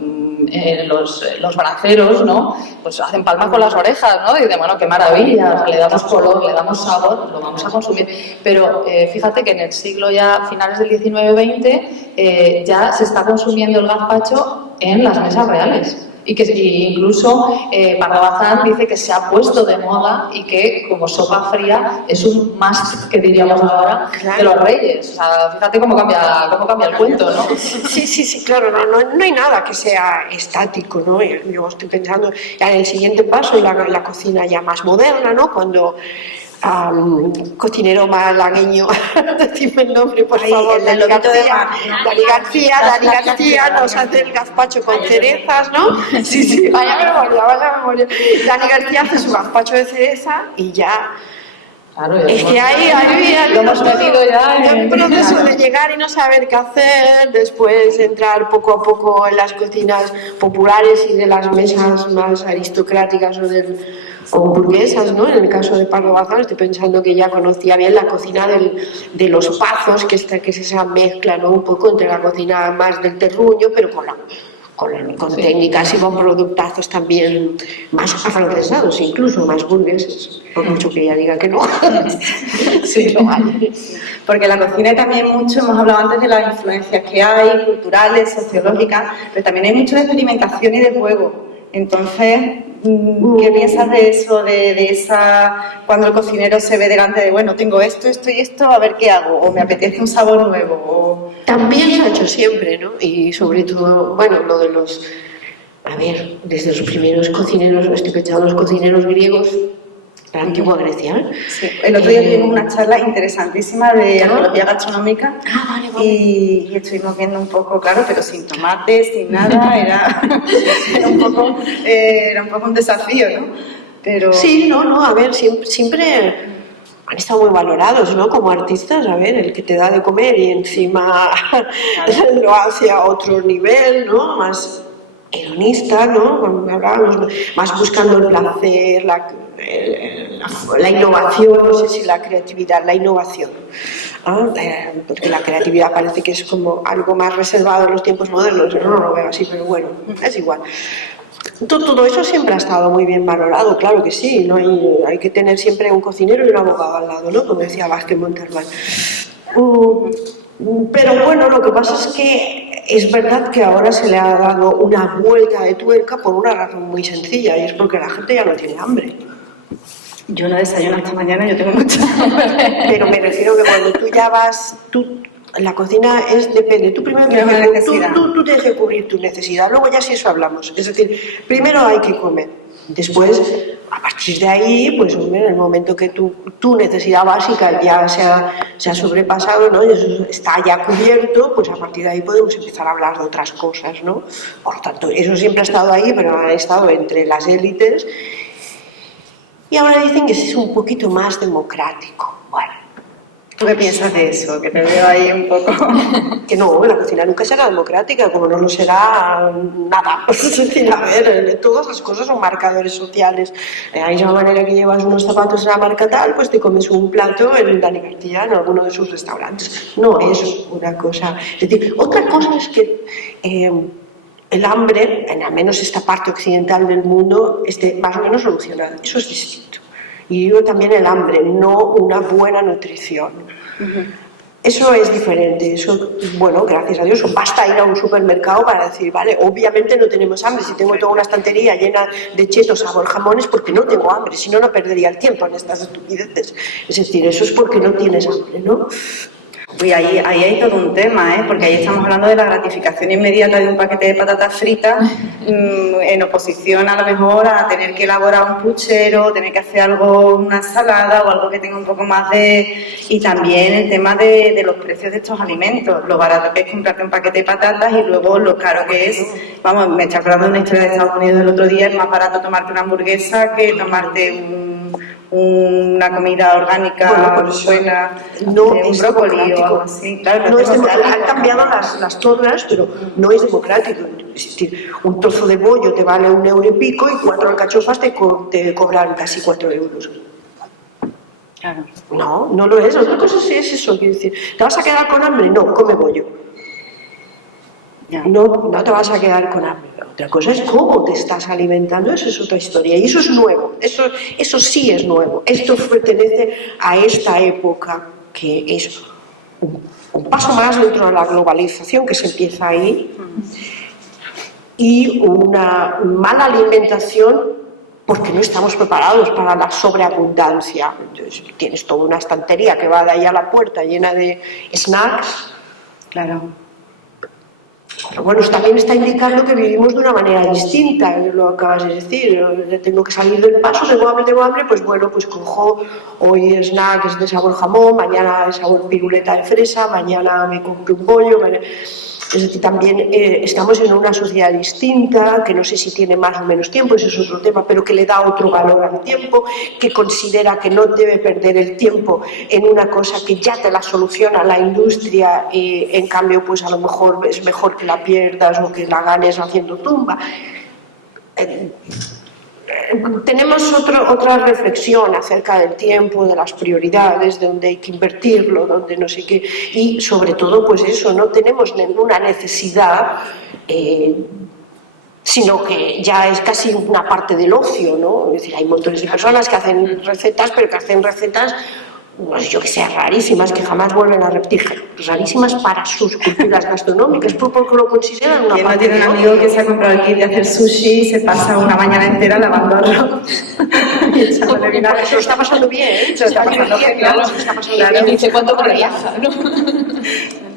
los braceros, ¿no? Pues hacen palmas con las orejas, ¿no? Y dicen, bueno, qué maravilla, o sea, le damos color, le damos sabor, lo vamos a consumir. Pero fíjate que en el siglo ya, finales del 19-20, ya se está consumiendo el gazpacho en las mesas reales. Y que incluso Pardo Bazán dice que se ha puesto de moda y que como sopa fría es un must, que diríamos ahora, de los reyes. O sea, fíjate cómo cambia el cuento, ¿no? Sí, claro, no hay nada que sea estático, ¿no? Yo estoy pensando ya en el siguiente paso, la cocina ya más moderna, ¿no? Cuando cocinero malagueño, decime el nombre, por favor, Dani García nos hace el gazpacho con cerezas, ¿no? Sí, vaya memoria. Dani García hace su gazpacho de cereza y ya... Claro, es que ahí lo hemos metido ya en el proceso de llegar y no saber qué hacer, después entrar poco a poco en las cocinas populares y de las mesas más aristocráticas o burguesas, ¿no? En el caso de Pardo Bazán estoy pensando que ya conocía bien la cocina de los pazos, que es esa mezcla, ¿no? Un poco entre la cocina más del terruño, pero con técnicas y con productazos también más afrancesados, incluso más burgueses, por mucho que ella diga que no. Sí, lo hay. Porque la cocina también mucho, hemos hablado antes de las influencias que hay, culturales, sociológicas, pero también hay mucho de experimentación y de juego. Entonces, ¿Qué piensas de eso, de esa, cuando el cocinero se ve delante de, bueno, tengo esto, esto y esto, a ver qué hago, o me apetece un sabor nuevo? O... También se ha hecho siempre, ¿no? Y sobre todo, bueno, lo de los, a ver, desde los primeros cocineros, estoy pensando en los cocineros griegos, la antigua Grecia, ¿eh? Sí, el otro día tuvimos una charla interesantísima de arqueología gastronómica y estuvimos viendo un poco, claro, pero sin tomate, sin nada, era un poco un desafío, ¿no? Pero... Sí, a ver, siempre han estado muy valorados, ¿no? Como artistas, a ver, el que te da de comer y encima lo hace a otro nivel, ¿no? Más hedonista, ¿no? Cuando hablábamos, más buscando el placer, la innovación, no sé si la creatividad, la innovación. Porque la creatividad parece que es como algo más reservado en los tiempos modernos, yo no lo veo así, pero bueno, es igual. Todo eso siempre ha estado muy bien valorado, claro que sí, ¿no? Hay que tener siempre un cocinero y un abogado al lado, ¿no? Como decía Vázquez Montalbán. Pero bueno, lo que pasa es que es verdad que ahora se le ha dado una vuelta de tuerca por una razón muy sencilla, y es porque la gente ya no tiene hambre. Yo no desayuno hasta mañana, yo tengo mucha hambre. Pero me refiero que cuando tú ya vas, la cocina depende, tú primero tú tienes que cubrir tu necesidad, luego ya si eso hablamos. Es decir, primero hay que comer, después, a partir de ahí, pues hombre, en el momento que tu necesidad básica ya se ha sobrepasado, ¿no? Y eso está ya cubierto, pues a partir de ahí podemos empezar a hablar de otras cosas, ¿no? Por lo tanto, eso siempre ha estado ahí, pero ha estado entre las élites. Y ahora dicen que es un poquito más democrático. Bueno, ¿tú qué piensas de eso? Que te veo ahí un poco... Que no, la cocina nunca será democrática, como no lo será nada. Es decir, a ver, todas las cosas son marcadores sociales. De la misma manera que llevas unos zapatos en la marca tal, pues te comes un plato en Dani García, en alguno de sus restaurantes. No es una cosa... Es decir, otra cosa es que... el hambre, en al menos esta parte occidental del mundo, esté más o menos solucionada. Eso es distinto. Y digo también el hambre, no una buena nutrición. Eso es diferente. Eso, bueno, gracias a Dios, basta ir a un supermercado para decir, vale, obviamente no tenemos hambre. Si tengo toda una estantería llena de chetos, sabor jamones, porque no tengo hambre. Si no, no perdería el tiempo en estas estupideces. Es decir, eso es porque no tienes hambre, ¿no? Uy, ahí hay todo un tema, ¿eh? Porque ahí estamos hablando de la gratificación inmediata de un paquete de patatas fritas en oposición a lo mejor a tener que elaborar un puchero, tener que hacer algo, una ensalada o algo que tenga un poco más de... Y también el tema de los precios de estos alimentos, lo barato que es comprarte un paquete de patatas y luego lo caro que es. Vamos, me estoy acordando de una historia de Estados Unidos del otro día, es más barato tomarte una hamburguesa que tomarte una comida orgánica, bueno, pues buena, no un es brócoli o algo así. Claro, no es han cambiado las tornas, pero no es democrático. Es decir, un trozo de bollo te vale €1 y pico y 4 alcachofas te cobran casi 4 euros. Claro. No lo es. Otra cosa sí es eso. Quiero decir, ¿te vas a quedar con hambre? No, come bollo. No te vas a quedar con hambre. Otra cosa es cómo te estás alimentando, eso es otra historia. Y eso es nuevo, eso sí es nuevo. Esto pertenece a esta época que es un paso más dentro de la globalización que se empieza ahí y una mala alimentación porque no estamos preparados para la sobreabundancia. Entonces, tienes toda una estantería que va de ahí a la puerta llena de snacks. Claro. Pero bueno, también está indicando que vivimos de una manera distinta, lo acabas de decir. Tengo que salir del paso, tengo hambre, pues bueno, pues cojo hoy snacks de sabor jamón, mañana de sabor piruleta de fresa, mañana me compro un bollo. Es decir, también estamos en una sociedad distinta, que no sé si tiene más o menos tiempo, ese es otro tema, pero que le da otro valor al tiempo, que considera que no debe perder el tiempo en una cosa que ya te la soluciona la industria, en cambio, pues a lo mejor es mejor que la pierdas o que la ganes haciendo tumba. Tenemos otra reflexión acerca del tiempo, de las prioridades, de dónde hay que invertirlo, dónde no sé qué, y sobre todo pues eso, no tenemos ninguna necesidad, sino que ya es casi una parte del ocio, ¿no? Es decir, hay montones de personas que hacen recetas, pero que hacen recetas pues yo que sé, rarísimas, que jamás vuelven a repetir, rarísimas para sus culturas gastronómicas, porque lo consideran una ¿Quién no parte tiene un de amigo que se ha comprado el kit de hacer sushi y se pasa una mañana entera lavando arroz? Y echándole vinagre? Se lo está pasando bien, ¿eh? Se lo está pasando bien, claro. Se está pasando Claro. bien. Dice cuánto me relaja, ¿no?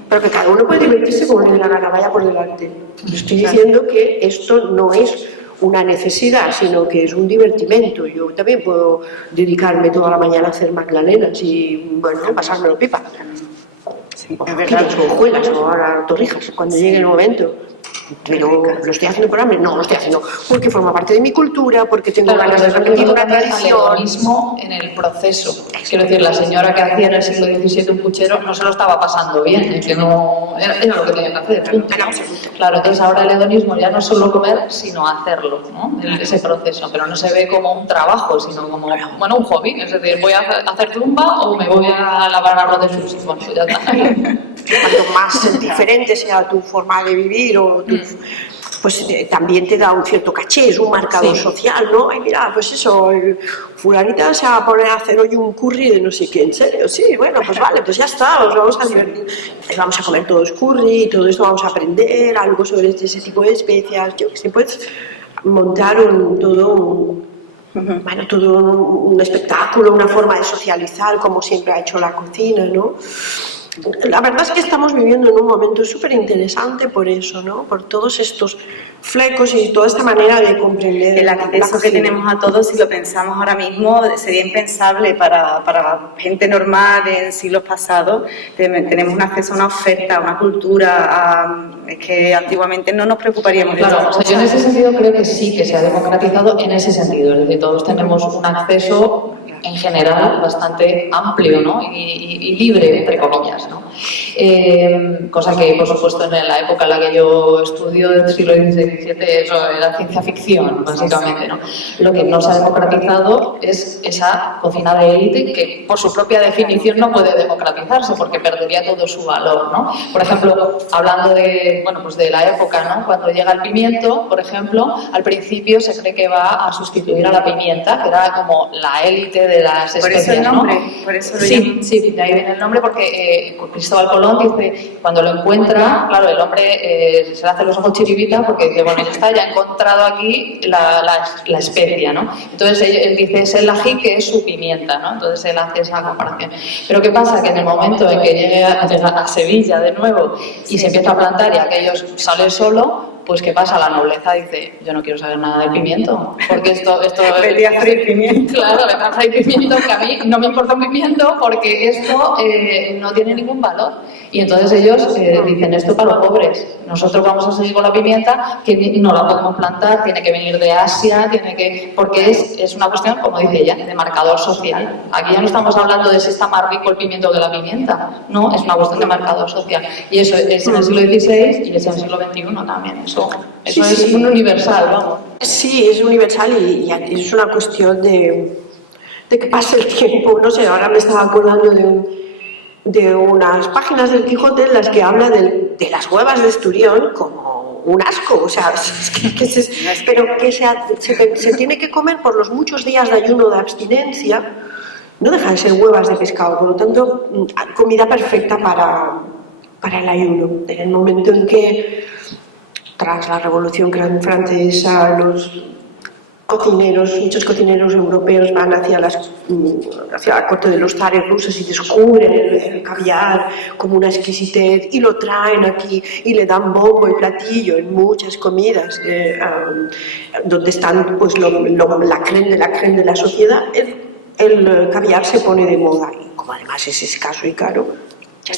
Pero que cada uno puede divertirse como le dé la gana, vaya por delante. Estoy diciendo que esto no es una necesidad, sino que es un divertimento. Yo también puedo dedicarme toda la mañana a hacer magdalenas y, bueno, pasármelo pipa. Sí, O es verdad. rosquillas, o hojuelas, o ahora torrijas, cuando llegue el momento. Pero ¿lo estoy haciendo por hambre? No, lo estoy haciendo porque forma parte de mi cultura, porque tengo ganas de repetir una tradición. Al hedonismo en el proceso. Quiero decir, la señora que hacía en el siglo XVII un puchero no se lo estaba pasando bien, es que no era lo que tenía que hacer. Punto. Claro, entonces ahora el hedonismo ya no es solo comer, sino hacerlo, ¿no? Ese proceso, pero no se ve como un trabajo, sino como, bueno, un hobby. Es decir, voy a hacer zumba o me voy a lavar arroz de sushi. Bueno, ya está. Cuanto más diferente sea tu forma de vivir o tu, pues también te da un cierto caché, es un marcador social, ¿no? Ay, mira, pues eso, fulanita se va a poner a hacer hoy un curry de no sé qué, ¿en serio? Sí, bueno, pues vale, pues ya está, nos vamos a divertir. Pues vamos a comer todos curry, y todo esto vamos a aprender algo sobre ese tipo de especias, yo que sé, puedes montar todo un espectáculo, una forma de socializar, como siempre ha hecho la cocina, ¿no? La verdad es que estamos viviendo en un momento súper interesante por eso, ¿no? Por todos estos flecos y toda esta manera de comprender El la acceso que cocina. tenemos a todos, si lo pensamos ahora mismo, sería impensable para gente normal en siglos pasados. Tenemos un acceso a una oferta, a una cultura, es que antiguamente no nos preocuparíamos de Claro, todo. o sea, yo en ese sentido creo que sí que se ha democratizado en ese sentido, es decir, todos tenemos un acceso en general bastante amplio, ¿no? y libre, entre comillas, ¿no? Cosa que, por supuesto, en la época en la que yo estudio, del siglo XVI-XVII, eso era ciencia ficción, básicamente, ¿no? Lo que no se ha democratizado es esa cocina de élite que, por su propia definición, no puede democratizarse porque perdería todo su valor, ¿no? Por ejemplo, hablando de, bueno, pues de la época, ¿no? Cuando llega el pimiento, por ejemplo, al principio se cree que va a sustituir a la pimienta, que era como la élite de las Por especias, eso el nombre, ¿no? por eso lo Sí, llaman. sí, de ahí viene el nombre porque Cristóbal Colón dice, cuando lo encuentra, claro, el hombre se le hace los ojos chiribita porque dice, bueno, ya está, ya he encontrado aquí la especia, ¿no? Entonces él dice, es el ají que es su pimienta, ¿no? Entonces él hace esa comparación. Pero ¿qué pasa? Que en el momento en que llega a Sevilla de nuevo y se empieza a plantar y aquello sale solo, pues ¿qué pasa? La nobleza dice, yo no quiero saber nada de pimiento, porque esto Vete a freír pimiento. Claro, vete a freír pimiento, que a mí no me importa un pimiento porque esto no tiene ningún valor. Y entonces ellos dicen, esto para los pobres, nosotros vamos a seguir con la pimienta, que no la podemos plantar, tiene que venir de Asia, porque es una cuestión, como dice ella, de marcador social. Aquí ya no estamos hablando de si está más rico el pimiento que la pimienta, no, es una cuestión de marcador social. Y eso es en el siglo XVI y es en el siglo XXI también, eso es un universal, vamos. Sí, es universal y es una cuestión de que pase el tiempo. No sé, ahora me estaba acordando de unas páginas del Quijote en las que habla de las huevas de Esturión como un asco, o sea, pero que se tiene que comer por los muchos días de ayuno, de abstinencia, no dejan de ser huevas de pescado, por lo tanto, comida perfecta para el ayuno. En el momento en que, tras la Revolución Francesa, muchos cocineros europeos van hacia la corte de los zares rusos y descubren el caviar como una exquisitez y lo traen aquí y le dan bombo y platillo en muchas comidas donde están pues la crème de la sociedad, el caviar se pone de moda y como además es escaso y caro,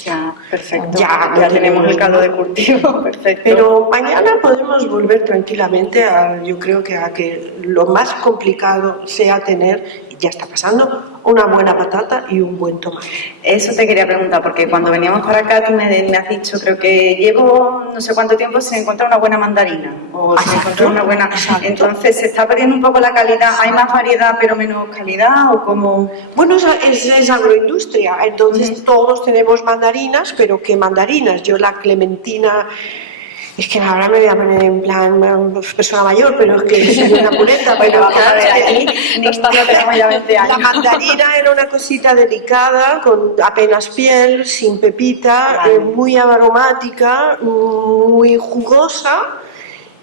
Ya, perfecto. Ya tenemos el caldo de cultivo, perfecto. pero mañana podemos volver tranquilamente yo creo que a que lo más complicado sea tener, y ya está pasando, una buena patata y un buen tomate. Eso te quería preguntar, porque cuando veníamos para acá tú me has dicho, creo que llevo no sé cuánto tiempo sin encontrar una buena mandarina, o sin encontrar una buena... Exacto. Entonces, ¿se está perdiendo un poco la calidad? ¿Hay más variedad pero menos calidad? ¿O cómo? Bueno, es agroindustria, entonces todos tenemos mandarinas, pero ¿qué mandarinas? Yo la clementina Es que ahora me voy a poner en plan persona mayor, pero es que soy una muleta. Bueno, vamos a ver, aquí no tenemos ya 20 años. La mandarina era una cosita delicada, con apenas piel, sin pepita, muy aromática, muy jugosa.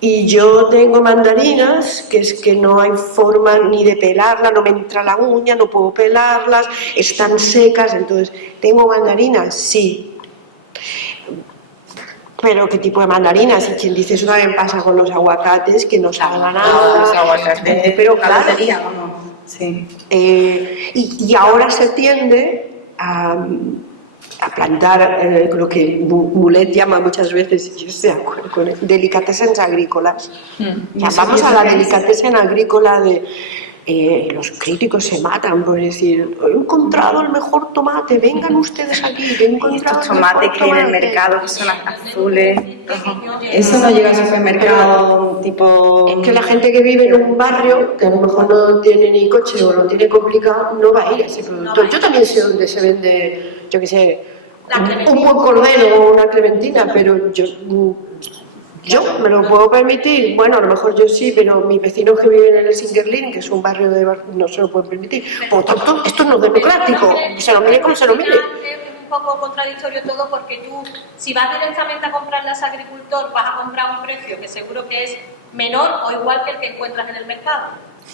Y yo tengo mandarinas, que es que no hay forma ni de pelarla, no me entra la uña, no puedo pelarlas, están secas, entonces, ¿tengo mandarinas? Sí. Pero ¿qué tipo de mandarinas? Y quien dice eso también pasa con los aguacates, que no salga nada. Los aguacates, pero claro, sí. y ahora se tiende a plantar lo que Mulet llama muchas veces, yo estoy de acuerdo con él, delicatessens agrícolas. O sea, vamos a la delicatessen agrícola de... los críticos se matan por decir, he encontrado el mejor tomate, vengan ustedes aquí, que he encontrado estos tomates que hay en el mercado que son azules, eso no llega al supermercado tipo... Es que la gente que vive en un barrio, que a lo mejor no tiene ni coche o lo tiene complicado, no va a ir a ese producto. Yo también sé dónde se vende, yo qué sé, un buen cordero o una clementina, pero yo me lo puedo permitir. Bueno, a lo mejor yo sí, pero mis vecinos que viven en el Singerlin, que es un barrio no se lo pueden permitir. Por tanto, esto no es democrático. Se lo mire como se lo mire. Es un poco contradictorio todo porque tú, si vas directamente a comprarlas a agricultor, vas a comprar a un precio que seguro que es menor o igual que el que encuentras en el mercado.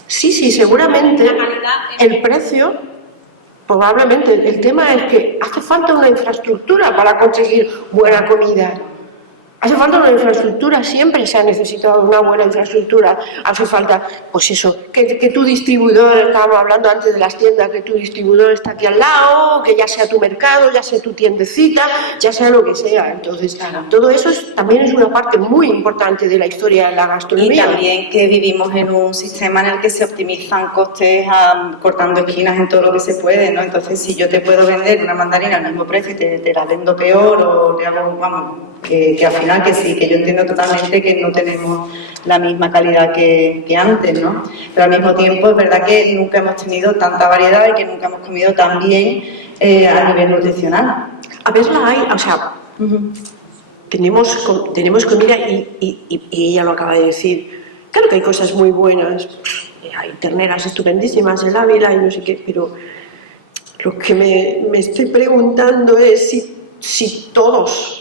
Sí, seguramente el precio, probablemente. El tema es que hace falta una infraestructura para conseguir buena comida. Hace falta una infraestructura, siempre se ha necesitado una buena infraestructura. Hace falta, pues eso, que tu distribuidor, estábamos hablando antes de las tiendas, que tu distribuidor está aquí al lado, que ya sea tu mercado, ya sea tu tiendecita, ya sea lo que sea. Entonces, todo eso también es una parte muy importante de la historia de la gastronomía. Y también que vivimos en un sistema en el que se optimizan costes cortando esquinas en todo lo que se puede, ¿no? Entonces, si yo te puedo vender una mandarina al mismo precio y te la vendo peor o le hago, vamos, que al final que sí, que yo entiendo totalmente que no tenemos la misma calidad que antes, ¿no? Pero al mismo tiempo es verdad que nunca hemos tenido tanta variedad y que nunca hemos comido tan bien a nivel nutricional. A veces la hay, o sea, tenemos comida y ella lo acaba de decir. Claro que hay cosas muy buenas, hay terneras estupendísimas en Ávila y no sé qué, pero lo que me estoy preguntando es si todos,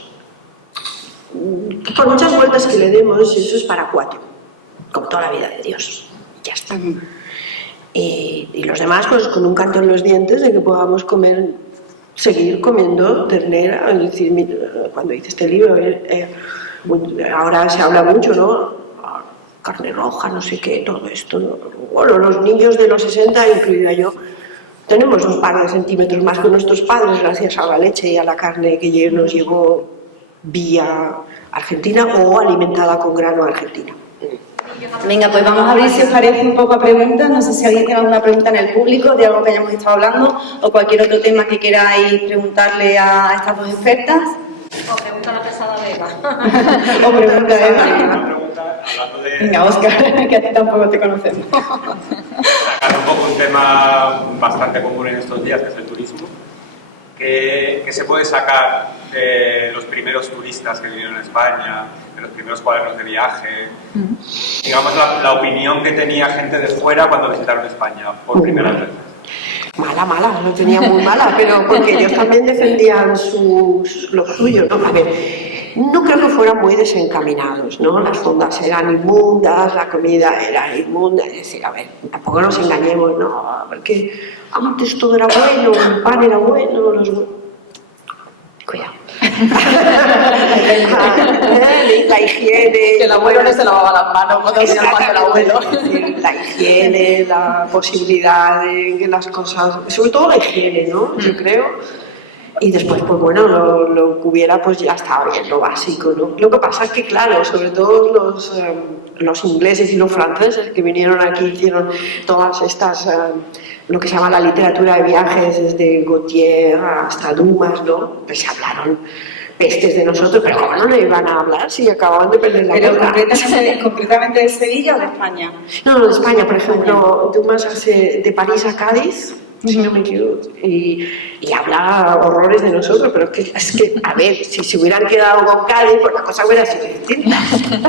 por muchas vueltas que le demos, eso es para 4, como toda la vida de Dios, ya está. Y los demás, pues con un canto en los dientes de que podamos seguir comiendo ternera. Es decir, cuando hice este libro, ahora se habla mucho, ¿no? Carne roja, no sé qué, todo esto, ¿no? Bueno, los niños de los 60, incluida yo, tenemos un par de centímetros más que nuestros padres gracias a la leche y a la carne que nos llegó vía Argentina o alimentada con grano argentino. Venga, pues vamos a abrir, si os parece, un poco a preguntas. No sé si alguien tiene alguna pregunta en el público de algo que hayamos estado hablando o cualquier otro tema que queráis preguntarle a estas dos expertas. O pregunta a la pesada Vega. O pregunta a Eva. Una pregunta, hablando de... Venga, Óscar, que a ti tampoco te conocemos. Sacar un poco un tema bastante común en estos días, que es el turismo. ¿Qué se puede sacar de los primeros turistas que vinieron a España, de los primeros cuadernos de viaje? Digamos, la opinión que tenía gente de fuera cuando visitaron España por primera vez. Mala, lo tenía muy mala, pero porque ellos también defendían lo suyo, ¿no? A ver, no creo que fueran muy desencaminados, ¿no? Las fondas eran inmundas, la comida era inmunda, es decir, a ver, tampoco nos engañemos, ¿no? Porque antes todo era bueno, el pan era bueno, Cuidado. La higiene. Que el abuelo no se lavaba las manos cuando hacía el pan del abuelo. La higiene, la posibilidad de que las cosas, sobre todo la higiene, ¿no? Yo creo. Y después, pues bueno, lo que hubiera, pues ya estaba bien, lo básico, ¿no? Lo que pasa es que, claro, sobre todo los ingleses y los franceses que vinieron aquí, hicieron todas estas, lo que se llama la literatura de viajes, desde Gautier hasta Dumas, ¿no? Pues hablaron pestes de nosotros, pero ¿cómo no le iban a hablar si acababan de perder la guerra? ¿Concretamente de Sevilla o de España? No, de España, por ejemplo, Dumas hace de París a Cádiz, si no me equivoco, y y habla horrores de nosotros, pero es que a ver, si se hubieran quedado con Cádiz, pues la cosa hubiera sido distinta.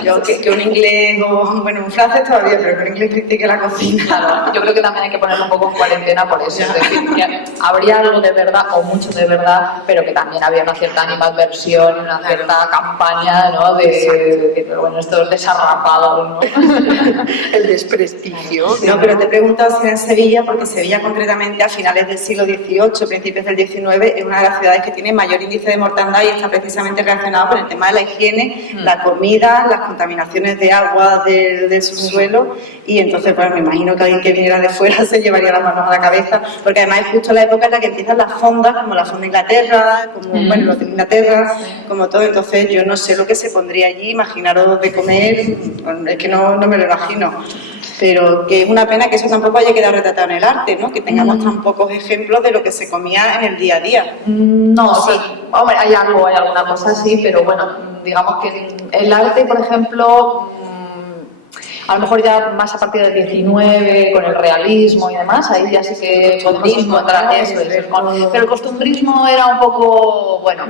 Yo que un inglés, bueno, un francés todavía, pero que un inglés critique la cocina. Claro, yo creo que también hay que ponerlo un poco en cuarentena por eso, es decir, que habría algo de verdad o mucho de verdad, pero que también había una cierta animadversión, una cierta campaña, ¿no? De bueno, estos desarrapados, ¿no? El desprestigio. No, pero te he preguntado si era en Sevilla, porque Sevilla concretamente a finales del siglo XVIII, principios del XIX, es una de las ciudades que tiene mayor índice de mortandad y está precisamente relacionada con el tema de la higiene, la comida, las contaminaciones de agua del subsuelo, y entonces pues me imagino que alguien que viniera de fuera se llevaría las manos a la cabeza, porque además es justo la época en la que empiezan las fondas, como la fonda de Inglaterra, como bueno, los de Inglaterra, como todo, entonces yo no sé lo que se pondría allí, imaginaros de comer, es que no me lo imagino. Pero que es una pena que eso tampoco haya quedado retratado en el arte, ¿no? Que tengamos tan pocos ejemplos de lo que se comía en el día a día. No, sí, hombre, hay alguna cosa así, pero bueno, digamos que el arte, por ejemplo, a lo mejor ya más a partir del 19, con el realismo y demás, ahí ya sí que podemos encontrar eso. Pero el costumbrismo era un poco, bueno,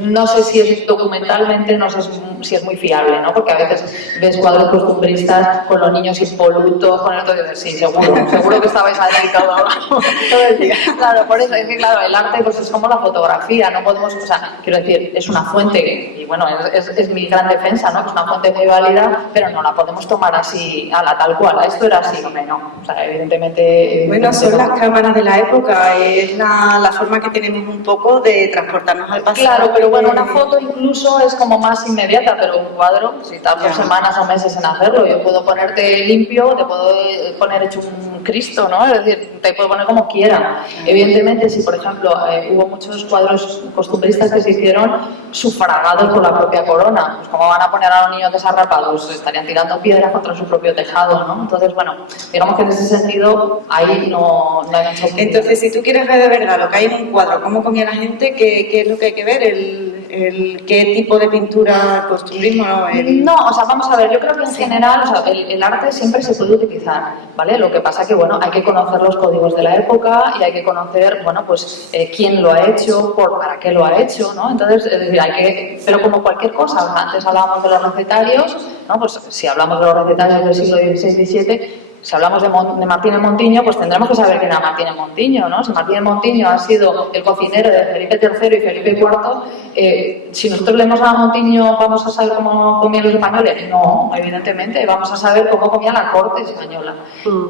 no sé si es documentalmente, no sé si es muy fiable, ¿no? Porque a veces ves cuadros costumbristas con los niños impolutos, con el todo, y dices, sí, seguro que estabais ahí todo el día. Claro, por eso es que, claro, el arte pues es como la fotografía, no podemos, o sea, quiero decir, es una fuente, y bueno, es mi gran defensa, ¿no? Que es una fuente muy válida, pero no la podemos tomar así, a la tal cual, esto era así, hombre, no. O sea, evidentemente... Bueno, son las cámaras de la época, es la forma que tenemos un poco de transportarnos al pasado. Claro, pero bueno, una foto incluso es como más inmediata, pero un cuadro, si tardas semanas o meses en hacerlo, yo puedo ponerte limpio, te puedo poner hecho un Cristo, ¿no? Es decir, te puedo poner como quiera. Evidentemente, si por ejemplo hubo muchos cuadros costumbristas que se hicieron sufragados por la propia corona, pues como van a poner a los niños desarrapados, estarían tirando piedras contra su propio tejado, ¿no? Entonces, bueno, digamos que en ese sentido ahí no hay mucho. Entonces, si tú quieres ver de verdad lo que hay en un cuadro, cómo comía la gente, ¿qué es lo que hay que ver? ¿Qué tipo de pintura, costumbrismo? No, o sea, vamos a ver, yo creo que en general, o sea, el arte siempre se puede utilizar, ¿vale? Lo que pasa que, bueno, hay que conocer los códigos de la época y hay que conocer, bueno, pues quién lo ha hecho, para qué lo ha hecho, ¿no? Entonces, es decir, pero como cualquier cosa, o sea, antes hablábamos de los recetarios, ¿no? Pues si hablamos de los recetarios del siglo XVI-XVII, si hablamos de Martínez Montiño, pues tendremos que saber quién era Martínez Montiño, ¿no? Si Martínez Montiño ha sido el cocinero de Felipe III y Felipe IV, si nosotros leemos a Montiño, ¿vamos a saber cómo comían los españoles? No, evidentemente, vamos a saber cómo comía la corte española.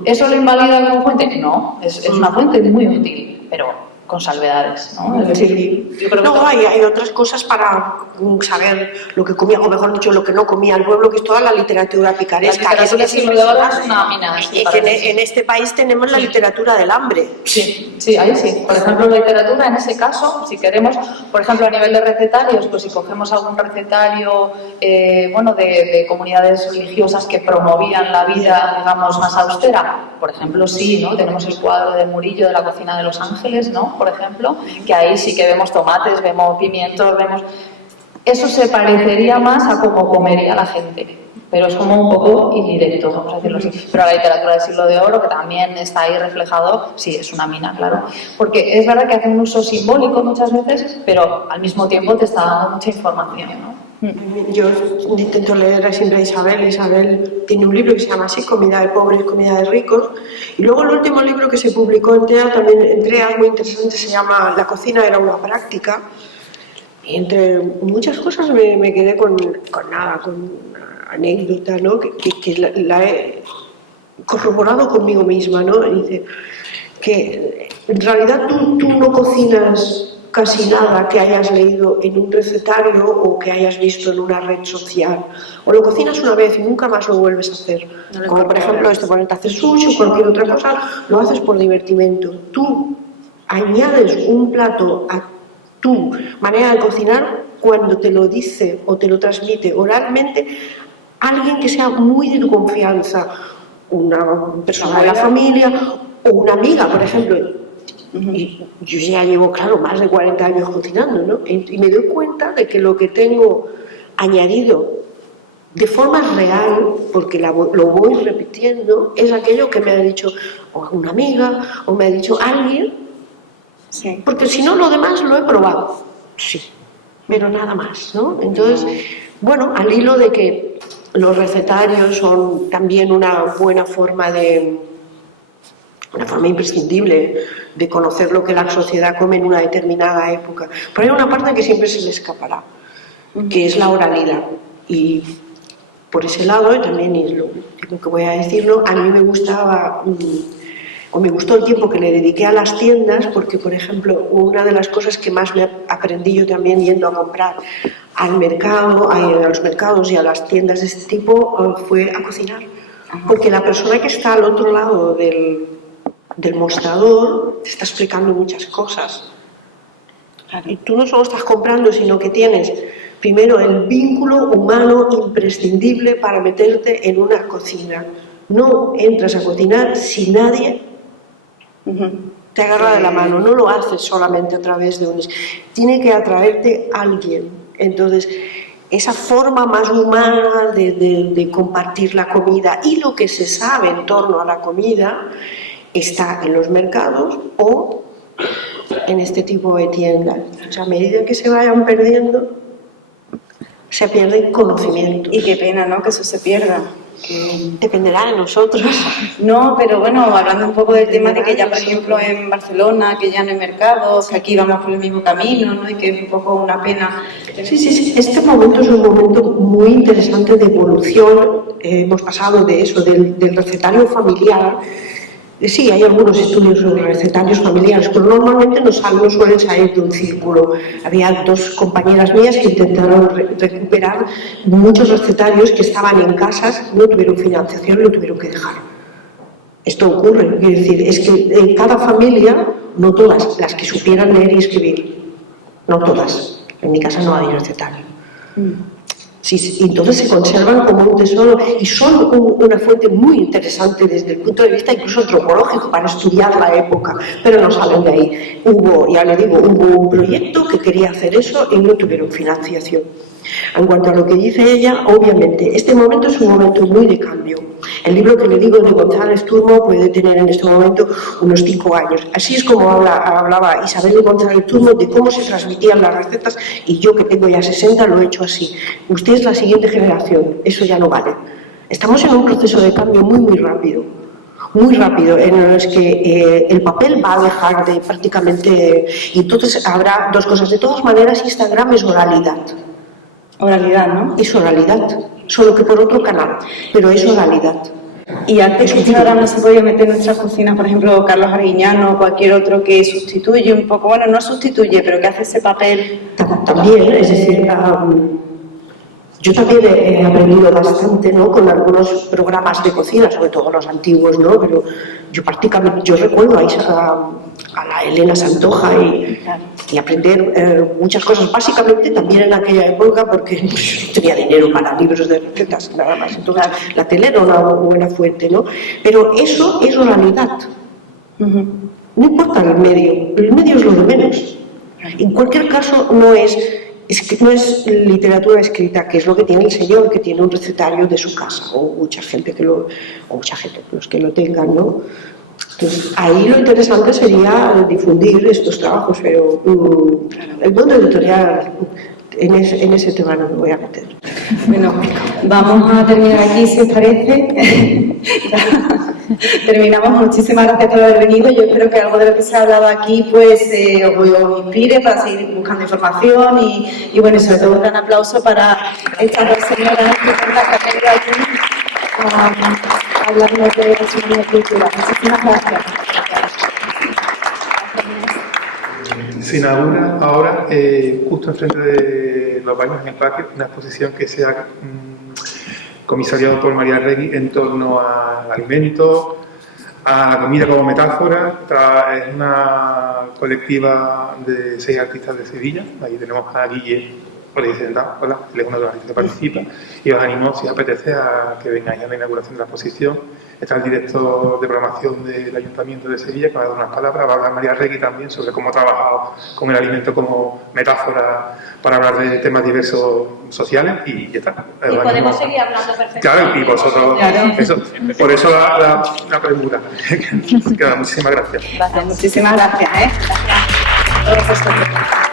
¿Eso lo invalida como fuente? No, es una fuente muy útil, pero con salvedades, ¿no? Es decir, yo creo que hay otras cosas para saber lo que comía, o mejor dicho, lo que no comía el pueblo, que es toda la literatura picaresca. La literatura siglo de oro es una mina. En este país tenemos la literatura del hambre. Sí, ahí sí. Por ejemplo, la literatura, en ese caso, si queremos, por ejemplo, a nivel de recetarios, pues si cogemos algún recetario, bueno, de comunidades religiosas que promovían la vida, digamos, más austera, por ejemplo, sí, ¿no? Tenemos el cuadro de Murillo de la cocina de los ángeles, ¿no? Por ejemplo, que ahí sí que vemos tomates, vemos pimientos, vemos... Eso se parecería más a cómo comería la gente, pero es como un poco indirecto, vamos a decirlo así. Pero la literatura del siglo de oro, que también está ahí reflejado, sí, es una mina, claro. Porque es verdad que hace un uso simbólico muchas veces, pero al mismo tiempo te está dando mucha información, ¿no? Yo intento leer siempre a Isabel. Isabel tiene un libro que se llama así, Comida de pobres, comida de ricos. Y luego el último libro que se publicó en TEA, también en TEA, muy interesante, se llama La cocina era una práctica. Y entre muchas cosas me quedé con una anécdota, ¿no? que la he corroborado conmigo misma, ¿no? Y dice que en realidad tú no cocinas casi nada que hayas leído en un recetario o que hayas visto en una red social. O lo cocinas una vez y nunca más lo vuelves a hacer. Como por ejemplo ponerte a hacer sushi o cualquier otra cosa, lo haces por divertimento. Tú añades un plato a tu manera de cocinar cuando te lo dice o te lo transmite oralmente alguien que sea muy de tu confianza, una persona de la familia o una amiga, por ejemplo. Y yo ya llevo, claro, más de 40 años cocinando, ¿no? Y me doy cuenta de que lo que tengo añadido de forma real, porque lo voy repitiendo, es aquello que me ha dicho o una amiga o me ha dicho alguien Sí. Porque si no, lo demás lo he probado, sí, pero nada más, ¿no? Entonces, bueno, al hilo de que los recetarios son también una buena forma una forma imprescindible de conocer lo que la sociedad come en una determinada época. Pero hay una parte que siempre se le escapará, que es la oralidad. Y por ese lado, y también es lo que voy a decirlo, a mí me gustaba, o me gustó el tiempo que le dediqué a las tiendas, porque, por ejemplo, una de las cosas que más me aprendí yo también yendo a comprar al mercado, a los mercados y a las tiendas de este tipo, fue a cocinar. Porque la persona que está al otro lado del mostrador te está explicando muchas cosas. Y tú no solo estás comprando, sino que tienes primero el vínculo humano imprescindible para meterte en una cocina. No entras a cocinar si nadie te agarra de la mano, no lo haces solamente a través de tiene que atraerte alguien. Entonces, esa forma más humana de compartir la comida y lo que se sabe en torno a la comida está en los mercados o en este tipo de tiendas. O sea, a medida que se vayan perdiendo, se pierde conocimiento. Y qué pena, ¿no?, que eso se pierda. Dependerá de nosotros. No, pero bueno, hablando un poco del tema de que ya, por ejemplo, en Barcelona, que ya no hay mercados, que aquí vamos por el mismo camino, ¿no?, y que es un poco una pena. Sí. Este momento es un momento muy interesante de evolución. Hemos pasado de eso, del recetario familiar. Sí, hay algunos estudios sobre recetarios familiares, pero normalmente no suelen salir de un círculo. Había dos compañeras mías que intentaron recuperar muchos recetarios que estaban en casas, no tuvieron financiación y lo tuvieron que dejar. Esto ocurre, es decir, es que en cada familia, no todas, las que supieran leer y escribir, no todas, en mi casa no hay recetario. Sí, entonces se conservan como un tesoro y son una fuente muy interesante desde el punto de vista incluso antropológico para estudiar la época, pero no salen de ahí. Hubo un proyecto que quería hacer eso y no tuvieron financiación. En cuanto a lo que dice ella, obviamente, este momento es un momento muy de cambio. El libro que le digo de González Turmo puede tener en este momento unos 5 años. Así es como hablaba Isabel de González Turmo de cómo se transmitían las recetas y yo que tengo ya 60 lo he hecho así. Usted es la siguiente generación, eso ya no vale. Estamos en un proceso de cambio muy rápido. Muy rápido, en el que el papel va a dejar de prácticamente... Y entonces habrá dos cosas. De todas maneras, Instagram es oralidad. Oralidad, ¿no? Es oralidad, solo que por otro canal, pero es oralidad. Y antes que ahora no se podía meter en nuestra cocina, por ejemplo, Carlos Arguiñano o cualquier otro que sustituye un poco, bueno, no sustituye, pero que hace ese papel. También, es decir, yo también he aprendido bastante, ¿no?, con algunos programas de cocina, sobre todo los antiguos, ¿no?, pero yo recuerdo a la Elena Santoja y aprender muchas cosas, básicamente también en aquella época, porque no tenía dinero para libros de recetas, nada más. Entonces, la tele era una buena fuente, ¿no? Pero eso es oralidad. No importa el medio es lo de menos. En cualquier caso, no es literatura escrita, que es lo que tiene el señor, que tiene un recetario de su casa, o mucha gente, los que lo tengan, ¿no? Entonces, ahí lo interesante sería difundir estos trabajos, pero el mundo editorial, en ese tema no me voy a meter. Bueno, vamos a terminar aquí, si os parece. Terminamos. Muchísimas gracias por haber venido. Yo espero que algo de lo que se ha hablado aquí pues os inspire para seguir buscando información y bueno, sobre todo un gran aplauso para estas dos señoras que han venido aquí a hablarnos de gastronomía y cultura. Muchísimas gracias. Se inaugura ahora, justo enfrente de los baños en el parque, una exposición que se ha comisariado por María Regui en torno al alimento, a la comida como metáfora. Es una colectiva de 6 artistas de Sevilla. Ahí tenemos a Guille, por ahí sentado, hola, él es uno de los artistas que participa, y os animo, si os apetece, a que vengáis a la inauguración de la exposición. Está el director de programación del Ayuntamiento de Sevilla, que va a dar unas palabras. Va a hablar María Regui también sobre cómo ha trabajado con el alimento como metáfora para hablar de temas diversos sociales, y ya está. Y podemos seguir hablando perfectamente. Claro, y vosotros, eso, por eso la premura. Muchísimas gracias. Muchísimas gracias. Gracias. Gracias.